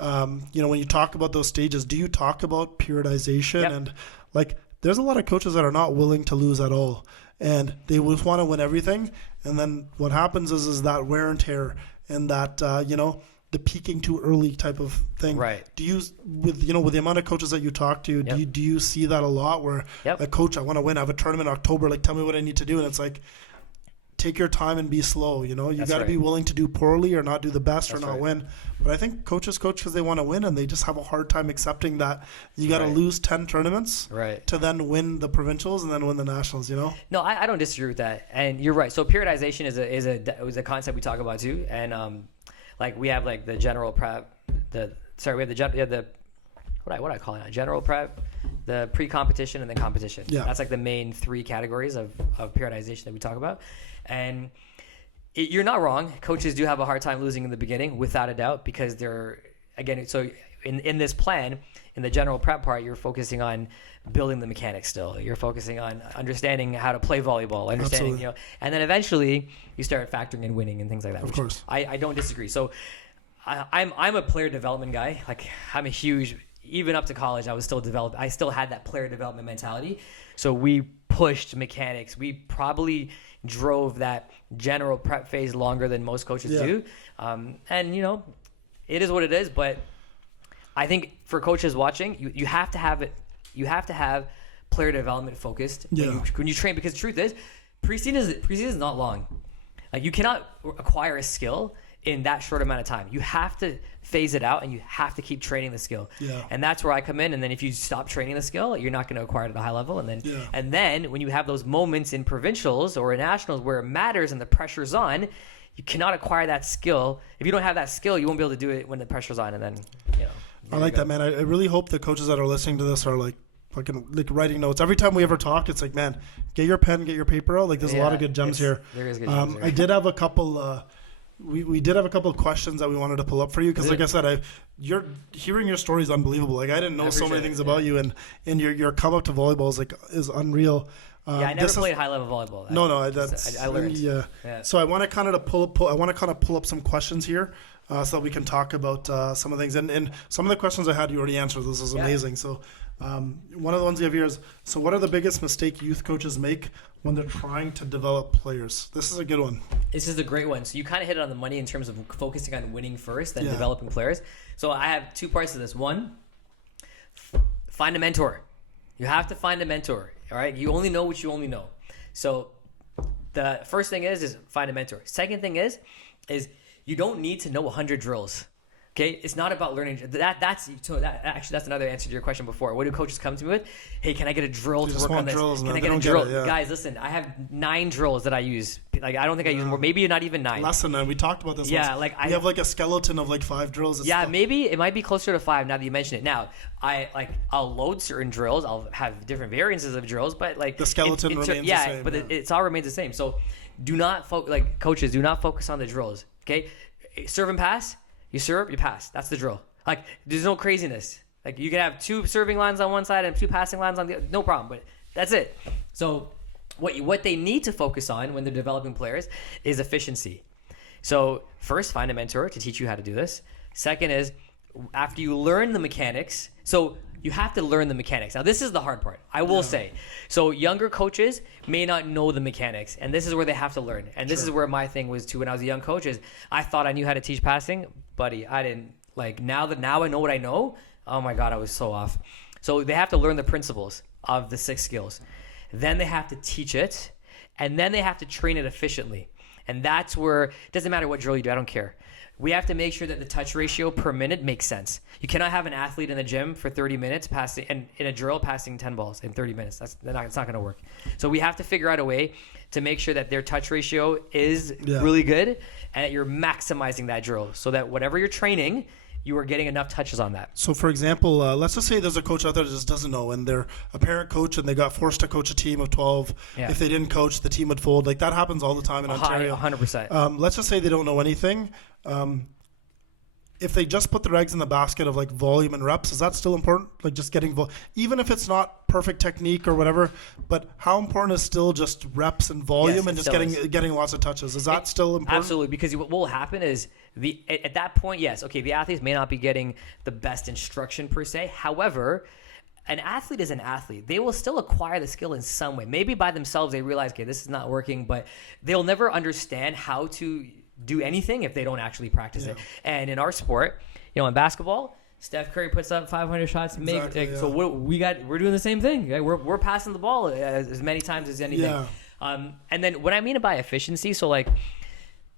You know, when you talk about those stages, do you talk about periodization? And like, there's a lot of coaches that are not willing to lose at all, and they just want to win everything. And then what happens is that wear and tear, and that you know, the peaking too early type of thing. Right. Do you, with the amount of coaches that you talk to, do you see that a lot? Where a coach, I want to win, I have a tournament in October, like tell me what I need to do, and it's like, take your time and be slow. You know, you got to be willing to do poorly or not do the best or not win. But I think coaches coach because they want to win, and they just have a hard time accepting that you got to lose 10 tournaments to then win the provincials and then win the nationals. You know? No, I don't disagree with that, and you're right. So periodization is a concept we talk about too, and like we have like the general prep, we have the what I call it, general prep, the pre-competition, and then competition. Yeah. That's like the main three categories of periodization that we talk about. And you're not wrong. Coaches do have a hard time losing in the beginning, without a doubt, because they're, again, so in this plan, in the general prep part, you're focusing on building the mechanics still. You're focusing on understanding how to play volleyball, understanding, you know, and then eventually you start factoring in winning and things like that. Of course. I don't disagree. So I'm a player development guy. Like I'm a huge, even up to college, I still had that player development mentality. So we pushed mechanics. We probably drove that general prep phase longer than most coaches do. And you know, it is what it is, but I think for coaches watching, you have to have it. You have to have player development focused when you train, because the truth is, preseason is not long. Like you cannot acquire a skill in that short amount of time. You have to phase it out, and you have to keep training the skill. And that's where I come in. And then if you stop training the skill, you're not going to acquire it at a high level. And then when you have those moments in provincials or in nationals where it matters and the pressure's on, you cannot acquire that skill. If you don't have that skill, you won't be able to do it when the pressure's on. And then, you know. I like that, man. I really hope the coaches that are listening to this are like fucking like writing notes. Every time we ever talk, it's like, man, get your pen, get your paper out. Like there's a lot of good gems here. There is good gems here. I did have a couple. We did have a couple of questions that we wanted to pull up for you because, like I said, you're hearing your story is unbelievable. Like I didn't know so many things about you, and your come up to volleyball is unreal. I never played high level volleyball. No, I learned. Yeah. So I want to kind of pull up some questions here, so that we can talk about some of the things. And some of the questions I had, you already answered. This is amazing. So one of the ones you have here is, so what are the biggest mistake youth coaches make when they're trying to develop players? This is a good one. This is a great one. So you kind of hit it on the money in terms of focusing on winning first and developing players. So I have two parts to this. One, find a mentor. You have to find a mentor. All right. You only know what you only know. So the first thing is find a mentor. Second thing is you don't need to know 100 drills. Okay, it's not about learning. That's another answer to your question before. What do coaches come to me with? Hey, can I get a drill to work on this? Can I get a drill? Guys, listen, I have 9 drills that I use. Like I don't think I use more. Maybe not even 9. Less than 9. We talked about this. Yeah, once. We have like a skeleton of like 5 drills. Maybe it might be closer to 5 now that you mention it. Now I'll load certain drills. I'll have different variances of drills, but like the skeleton remains the same. Yeah, but it's all remains the same. So do not coaches do not focus on the drills. Okay, serve and pass. You serve, you pass. That's the drill. Like, there's no craziness. Like, you can have 2 serving lines on one side and 2 passing lines on the other. No problem, but that's it. So, what they need to focus on when they're developing players is efficiency. So, first, find a mentor to teach you how to do this. Second is, after you learn the mechanics, so you have to learn the mechanics. Now, this is the hard part, I will say. So, younger coaches may not know the mechanics, and this is where they have to learn. And this is where my thing was, too, when I was a young coach, is I thought I knew how to teach passing. Buddy, I didn't. Like, now I know what I know, oh my God, I was so off. So, they have to learn the principles of the 6 skills. Then they have to teach it, and then they have to train it efficiently. And that's where, it doesn't matter what drill you do, I don't care. We have to make sure that the touch ratio per minute makes sense. You cannot have an athlete in the gym for 30 minutes passing, and in a drill passing 10 balls in 30 minutes. It's not going to work. So we have to figure out a way to make sure that their touch ratio is really good and that you're maximizing that drill so that whatever you're training, you are getting enough touches on that. So, for example, let's just say there's a coach out there that just doesn't know, and they're a parent coach, and they got forced to coach a team of 12. Yeah. If they didn't coach, the team would fold. Like, that happens all the time in Ontario. 100%. Let's just say they don't know anything. If they just put their eggs in the basket of like volume and reps, is that still important? Like just getting even if it's not perfect technique or whatever, but how important is still just reps and volume and just getting lots of touches? Is that still important? Absolutely, because what will happen is at that point, yes, okay, the athletes may not be getting the best instruction per se. However, an athlete is an athlete. They will still acquire the skill in some way. Maybe by themselves they realize, okay, this is not working, but they'll never understand how to do anything if they don't actually practice it. And in our sport, in basketball, Steph Curry puts up 500 shots. So we're doing the same thing. We're passing the ball as many times as anything. Yeah. And then what I mean by efficiency, so like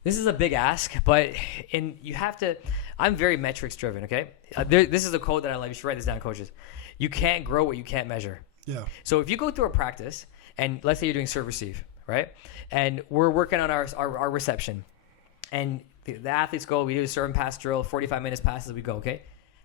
this is a big ask, but you have to. I'm very metrics driven. Okay, this is a quote that I love. You should write this down, coaches. You can't grow what you can't measure. Yeah. So if you go through a practice and let's say you're doing serve receive, right, and we're working on our reception. And the athletes go, we do a serve and pass drill, 45 minutes passes, we go, okay?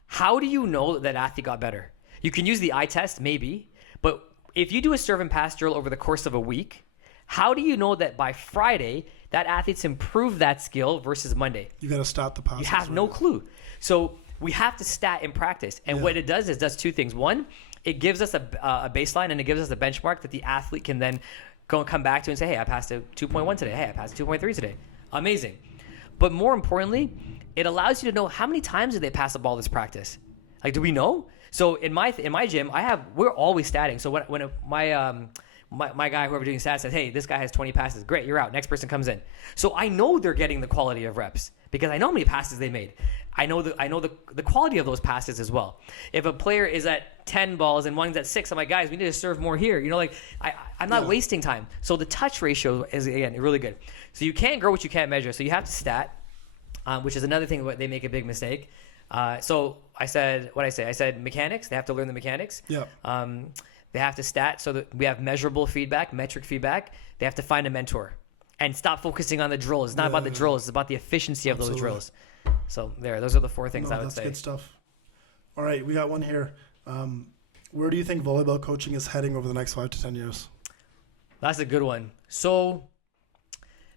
How do you know that athlete got better? You can use the eye test, maybe, but if you do a serve and pass drill over the course of a week, how do you know that by Friday, that athlete's improved that skill versus Monday? You got to stat the passes. You have no clue. So we have to stat in practice. And what it does is does 2 things. One, it gives us a baseline and it gives us a benchmark that the athlete can then go and come back to and say, hey, I passed a 2.1 today. Hey, I passed a 2.3 today. Amazing. But more importantly, it allows you to know how many times did they pass the ball this practice. Like, do we know? So in my gym, we're always statting. So when my guy, whoever doing stats, says, hey, this guy has 20 passes. Great, you're out. Next person comes in. So I know they're getting the quality of reps because I know how many passes they made. I know the quality of those passes as well. If a player is at 10 balls and one's at 6, I'm like, guys, we need to serve more here. I'm not wasting time. So the touch ratio is, again, really good. So you can't grow what you can't measure. So you have to stat, which is another thing where they make a big mistake. So I said, I said mechanics. They have to learn the mechanics. Yeah. They have to stat so that we have measurable feedback, metric feedback. They have to find a mentor and stop focusing on the drills. It's not about the drills. It's about the efficiency of those drills. So those are the 4 things I would say. That's good stuff. All right, we got one here. Where do you think volleyball coaching is heading over the next 5 to 10 years? That's a good one. So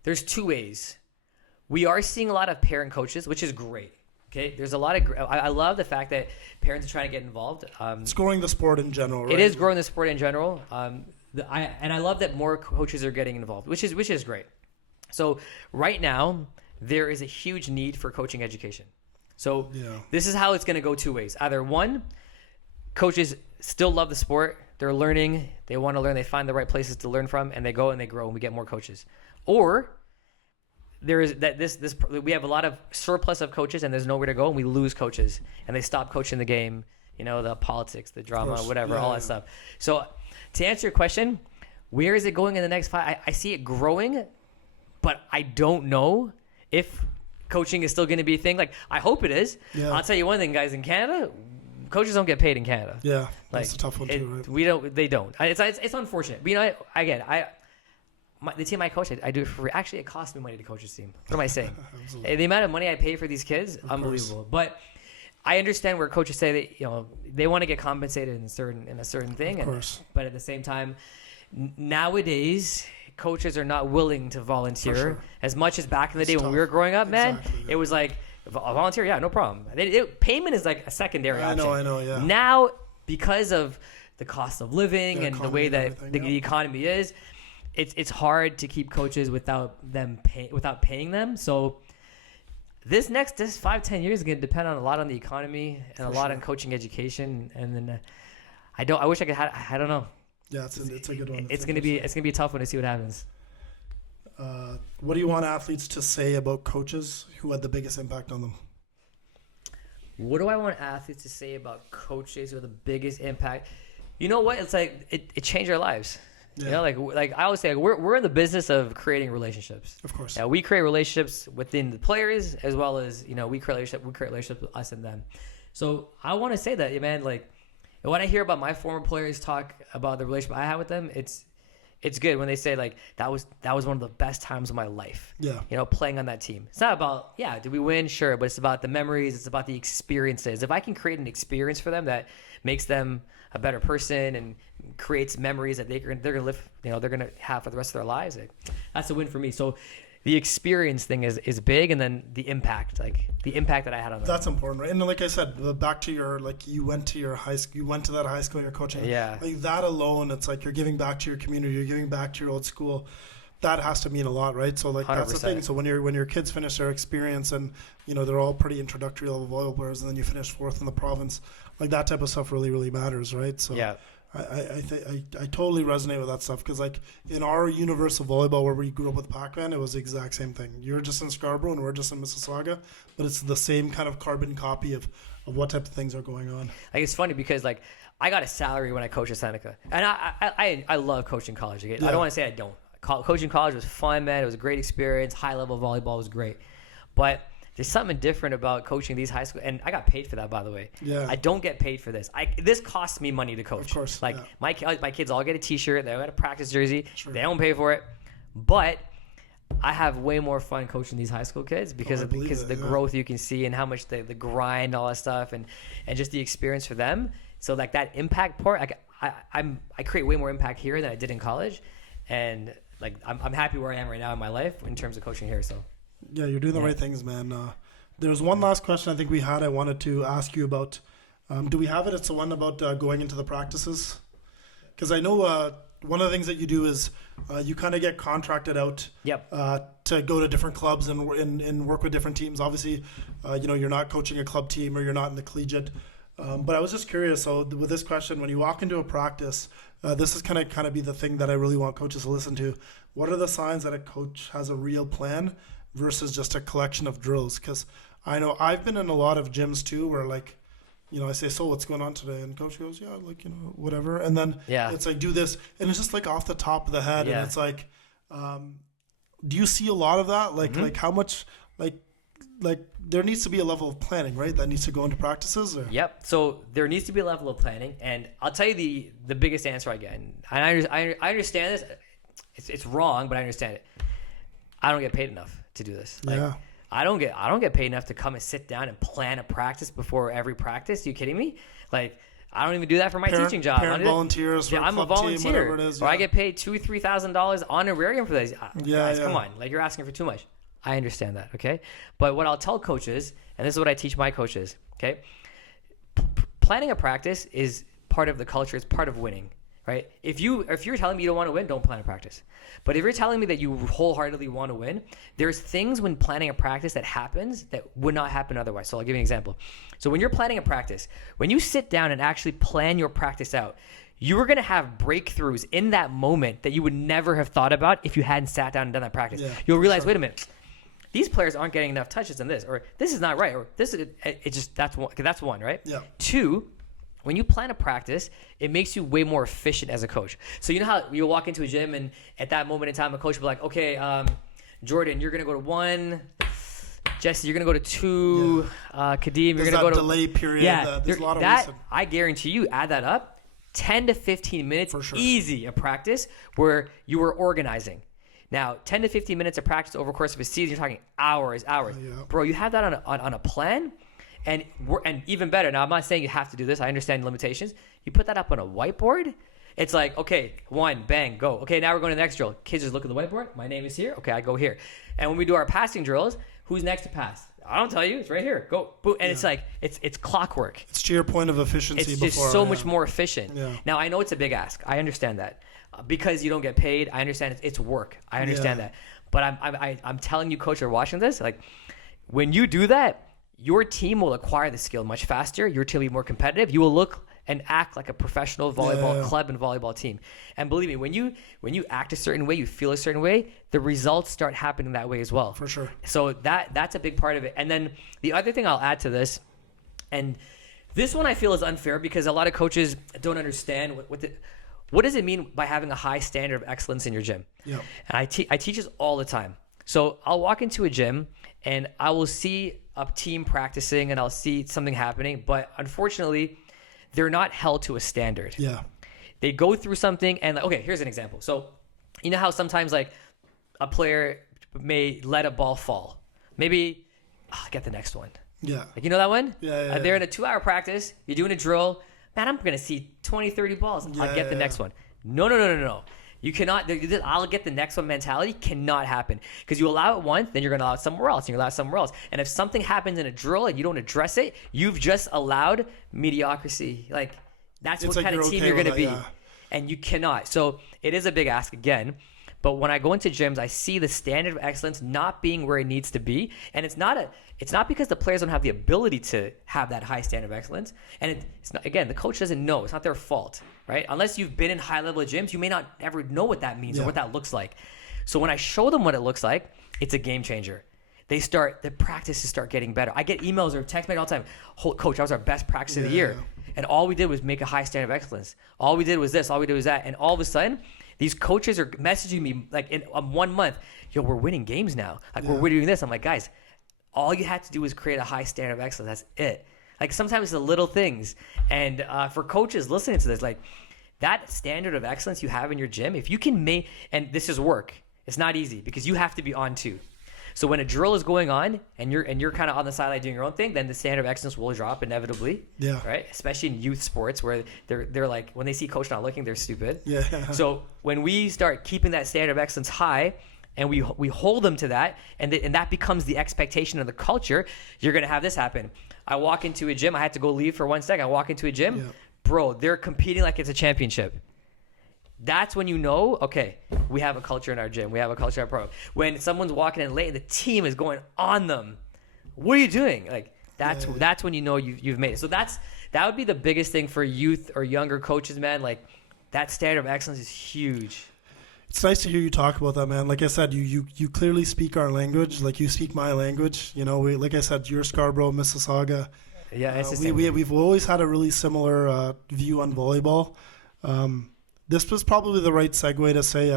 there's two ways. We are seeing a lot of parent coaches, which is great. Okay, there's a lot of. I love the fact that parents are trying to get involved. It's growing the sport in general, right? It is growing the sport in general. I love that more coaches are getting involved, which is great. So right now there is a huge need for coaching education. So this is how it's going to go two ways. Either one, coaches still love the sport. They're learning. They want to learn. They find the right places to learn from, and they go and they grow, and we get more coaches. Or there is that we have a lot of surplus of coaches, and there's nowhere to go, and we lose coaches, and they stop coaching the game. You know, the politics, the drama, whatever, all that stuff. So to answer your question, where is it going in the next 5? I see it growing, but I don't know if coaching is still going to be a thing. Like, I hope it is. Yeah. I'll tell you one thing, guys. In Canada, coaches don't get paid in Canada. Yeah, that's a tough one too, right? They don't. It's unfortunate. But, you know, the team I coach, I do it for free. Actually, it costs me money to coach this team. What am I saying? The amount of money I pay for these kids, unbelievable. But I understand where coaches say that, you know, they want to get compensated in a certain thing. Of course. But at the same time, nowadays, coaches are not willing to volunteer as much as back in the day when we were growing up, man. Exactly, yeah. It was like, volunteer, yeah, no problem. Payment is like a secondary option. I know, yeah. Now, because of the cost of living and the way that the economy is, it's hard to keep coaches without paying them. So this 5-10 years is going to depend on a lot on the economy and a lot on coaching education. And then I wish I could I don't know. Yeah, it's a good one. It's gonna be a tough one to see what happens. What do you want athletes to say about coaches who had the biggest impact on them? What do I want athletes to say about coaches who had the biggest impact? You know what? It's like it changed our lives. Yeah. You know, like I always say, we're in the business of creating relationships. Of course. Yeah, we create relationships within the players as well as, you know, we create relationships with us and them. So I want to say that, man, like, when I hear about my former players talk about the relationship I had with them, it's good when they say, like, that was one of the best times of my life. Yeah. You know, playing on that team. It's not about, did we win? Sure. But it's about the memories. It's about the experiences. If I can create an experience for them that makes them a better person and creates memories that they're going to live, you know, they're going to have for the rest of their lives, that's a win for me. So the experience thing is big, and then the impact that I had on them. That's important, right? And like I said, back to your, like, you went to that high school you're coaching. Yeah. Like, that alone, it's like you're giving back to your community, you're giving back to your old school. That has to mean a lot, right? So, like, 100%. That's the thing. So when your kids finish their experience and, you know, they're all pretty introductory level volleyball players, and then you finish 4th in the province, like, that type of stuff really, really matters, right? So yeah. I totally resonate with that stuff, because, like, in our universe of volleyball where we grew up with Pac-Man, it was the exact same thing. You're just in Scarborough and we're just in Mississauga, but it's the same kind of carbon copy of what type of things are going on. Like, it's funny because, like, I got a salary when I coached at Seneca, and I love coaching college. Okay? Yeah. I don't want to say I don't. Coaching college was fun, man. It was a great experience. High level volleyball was great, but there's something different about coaching these high school, and I got paid for that, by the way. Yeah. I don't get paid for this. This costs me money to coach. Of course. Like, my kids all get a T-shirt. They all got a practice jersey. Sure. They don't pay for it, but I have way more fun coaching these high school kids because of the growth you can see and how much the grind, all that stuff, and just the experience for them. So, like, that impact part, like, I create way more impact here than I did in college, and, like, I'm happy where I am right now in my life in terms of coaching here. So. Yeah, you're doing the right things, man. There's one last question I think we had. I wanted to ask you about. Do we have it? It's the one about going into the practices. Because I know one of the things that you do is you kind of get contracted out. Yep. To go to different clubs and work with different teams. Obviously, you know, you're not coaching a club team or you're not in the collegiate. But I was just curious. So with this question, when you walk into a practice, this is kind of be the thing that I really want coaches to listen to. What are the signs that a coach has a real plan versus just a collection of drills? Because I know I've been in a lot of gyms too where, like, you know, I say, so what's going on today? And coach goes, yeah, like, you know, whatever. And then it's like, do this. And it's just like off the top of the head. Yeah. And it's like, do you see a lot of that? Like, like how much, like there needs to be a level of planning, right? That needs to go into practices? Or? Yep. So there needs to be a level of planning. And I'll tell you the biggest answer I get. And I understand this. It's wrong, but I understand it. I don't get paid enough to do this. Like, I don't get paid enough to come and sit down and plan a practice before every practice. Are you kidding me? Like, I don't even do that for my teaching job. Parent volunteers. Yeah, I'm a volunteer. Or I get paid $2,000-$3,000 honorarium for this. Guys, come on, like you're asking for too much. I understand that, okay? But what I'll tell coaches, and this is what I teach my coaches, okay? Planning a practice is part of the culture. It's part of winning, right? If you're telling me you don't want to win, don't plan a practice. But if you're telling me that you wholeheartedly want to win, there's things when planning a practice that happens that would not happen otherwise. So I'll give you an example. So when you're planning a practice, when you sit down and actually plan your practice out, you are going to have breakthroughs in that moment that you would never have thought about if you hadn't sat down and done that practice. Yeah, you'll realize, wait a minute, these players aren't getting enough touches in this, or this is not right, or this is that's one, right? Yeah. 2, when you plan a practice, it makes you way more efficient as a coach. So you know how you walk into a gym and at that moment in time, a coach will be like, okay, Jordan, you're going to go to 1. Jessy, you're going to go to 2. Yeah. Kadeem, you're going to go to... delay period. Yeah. There's a lot of that, reason. I guarantee you, add that up, 10 to 15 minutes, for sure. Easy a practice where you were organizing. Now, 10 to 15 minutes of practice over the course of a season, you're talking hours. Yeah. Bro, you have that on a plan, and even better. Now, I'm not saying you have to do this. I understand limitations. You put that up on a whiteboard. It's like, okay, 1, bang, go. Okay, now we're going to the next drill. Kids just look at the whiteboard. My name is here. Okay, I go here. And when we do our passing drills, who's next to pass? I don't tell you. It's right here. Go. Boom. And it's like, it's clockwork. It's to your point of efficiency. It's just so much more efficient. Yeah. Now, I know it's a big ask. I understand that. Because you don't get paid, I understand it's work. I understand that. But I'm telling you, coach, are watching this, like, when you do that, your team will acquire the skill much faster. Your team will be more competitive. You will look and act like a professional volleyball club and volleyball team. And believe me, when you act a certain way, you feel a certain way, the results start happening that way as well. For sure. So that's a big part of it. And then the other thing I'll add to this, and this one I feel is unfair because a lot of coaches don't understand what does it mean by having a high standard of excellence in your gym? Yeah. And I teach this all the time. So I'll walk into a gym and I will see a team practicing and I'll see something happening, but unfortunately, they're not held to a standard. Yeah. They go through something and okay, here's an example. So you know how sometimes like a player may let a ball fall. Maybe get the next one. Yeah. Like, you know that one? Yeah. They're in a 2-hour practice. You're doing a drill. Man, I'm going to see 20, 30 balls. I'll get the next one. No. You cannot, I'll get the next one mentality cannot happen. Because you allow it once, then you're going to allow it somewhere else, and you allow it somewhere else. And if something happens in a drill and you don't address it, you've just allowed mediocrity. Like, that's what kind of team you're going to be. Yeah. And you cannot. So it is a big ask again. But when I go into gyms, I see the standard of excellence not being where it needs to be. And it's not because the players don't have the ability to have that high standard of excellence. And it's not, again, the coach doesn't know. It's not their fault, right? Unless you've been in high-level gyms, you may not ever know what that means or what that looks like. So when I show them what it looks like, it's a game changer. The practices start getting better. I get emails or text all the time. Coach, that was our best practice of the year. And all we did was make a high standard of excellence. All we did was this. All we did was that. And all of a sudden, these coaches are messaging me like in 1 month, yo, we're winning games now. Like we're doing this. I'm like, guys, all you had to do was create a high standard of excellence. That's it. Like sometimes it's the little things. And for coaches listening to this, like that standard of excellence you have in your gym, if you can and this is work. It's not easy because you have to be on too. So when a drill is going on and you're kind of on the sideline doing your own thing, then the standard of excellence will drop inevitably. Yeah. Right. Especially in youth sports where they're like when they see coach not looking, they're stupid. Yeah. So when we start keeping that standard of excellence high and we hold them to that and that becomes the expectation of the culture, you're gonna have this happen. I walk into a gym. I had to go leave for 1 second. I walk into a gym, bro. They're competing like it's a championship. That's when you know, okay, we have a culture in our gym. We have a culture in our program. When someone's walking in late and the team is going on them, what are you doing? Like that's when you know you've made it. So that would be the biggest thing for youth or younger coaches, man. Like that standard of excellence is huge. It's nice to hear you talk about that, man. Like I said, you clearly speak our language. Like you speak my language. You know, like I said, you're Scarborough, Mississauga. Yeah, it's the same. We've always had a really similar view on volleyball. This was probably the right segue to say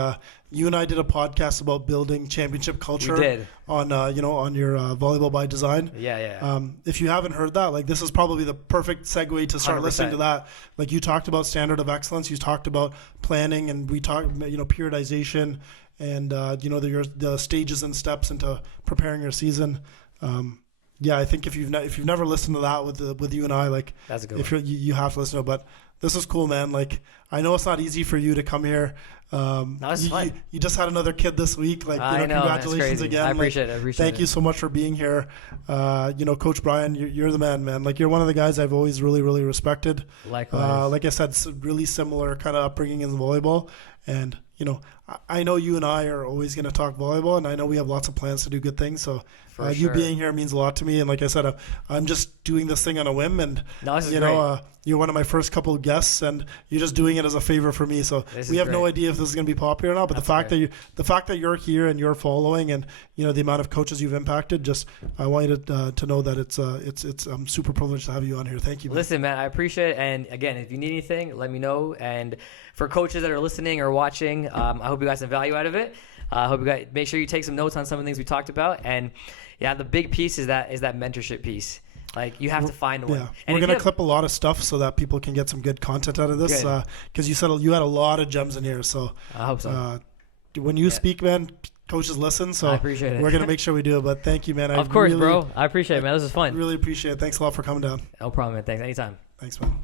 you and I did a podcast about building championship culture. We did. On your Volleyball by Design. Yeah. If you haven't heard that, like this is probably the perfect segue to start 100%. Listening to that. Like you talked about standard of excellence, you talked about planning, and we talked periodization and the stages and steps into preparing your season. yeah, I think if you've never listened to that with you and I, like, that's a good if one. you have to listen to it. But this is cool, man. Like, I know it's not easy for you to come here. No, it's fun. You just had another kid this week. Like, I know, congratulations again. I appreciate it. Thank you so much for being here. Coach Brian, you're the man. Like, you're one of the guys I've always really, really respected. Likewise. Like I said, it's a really similar kind of upbringing in volleyball. And, I know you and I are always going to talk volleyball, and I know we have lots of plans to do good things. So you being here means a lot to me. And like I said, I'm just doing this thing on a whim. And, you're one of my first couple of guests, and you're just doing it as a favor for me. So we have no idea if this is going to be popular or not. But the fact that you're here and you're following, and the amount of coaches you've impacted, I want you to know that it's I'm super privileged to have you on here. Thank you, man. Listen, man, I appreciate it. And again, if you need anything, let me know. And for coaches that are listening or watching, I hope you guys have value out of it. I hope you guys make sure you take some notes on some of the things we talked about. And yeah, the big piece is that mentorship piece. Like, you have to find one. Yeah. And we're going to clip a lot of stuff so that people can get some good content out of this. Because you said you had a lot of gems in here. So I hope so. When you speak, man, coaches listen. So I appreciate it. We're going to make sure we do it. But thank you, man. Of course, bro. I appreciate it, man. This is fun. Really appreciate it. Thanks a lot for coming down. No problem, man. Thanks. Anytime. Thanks, man.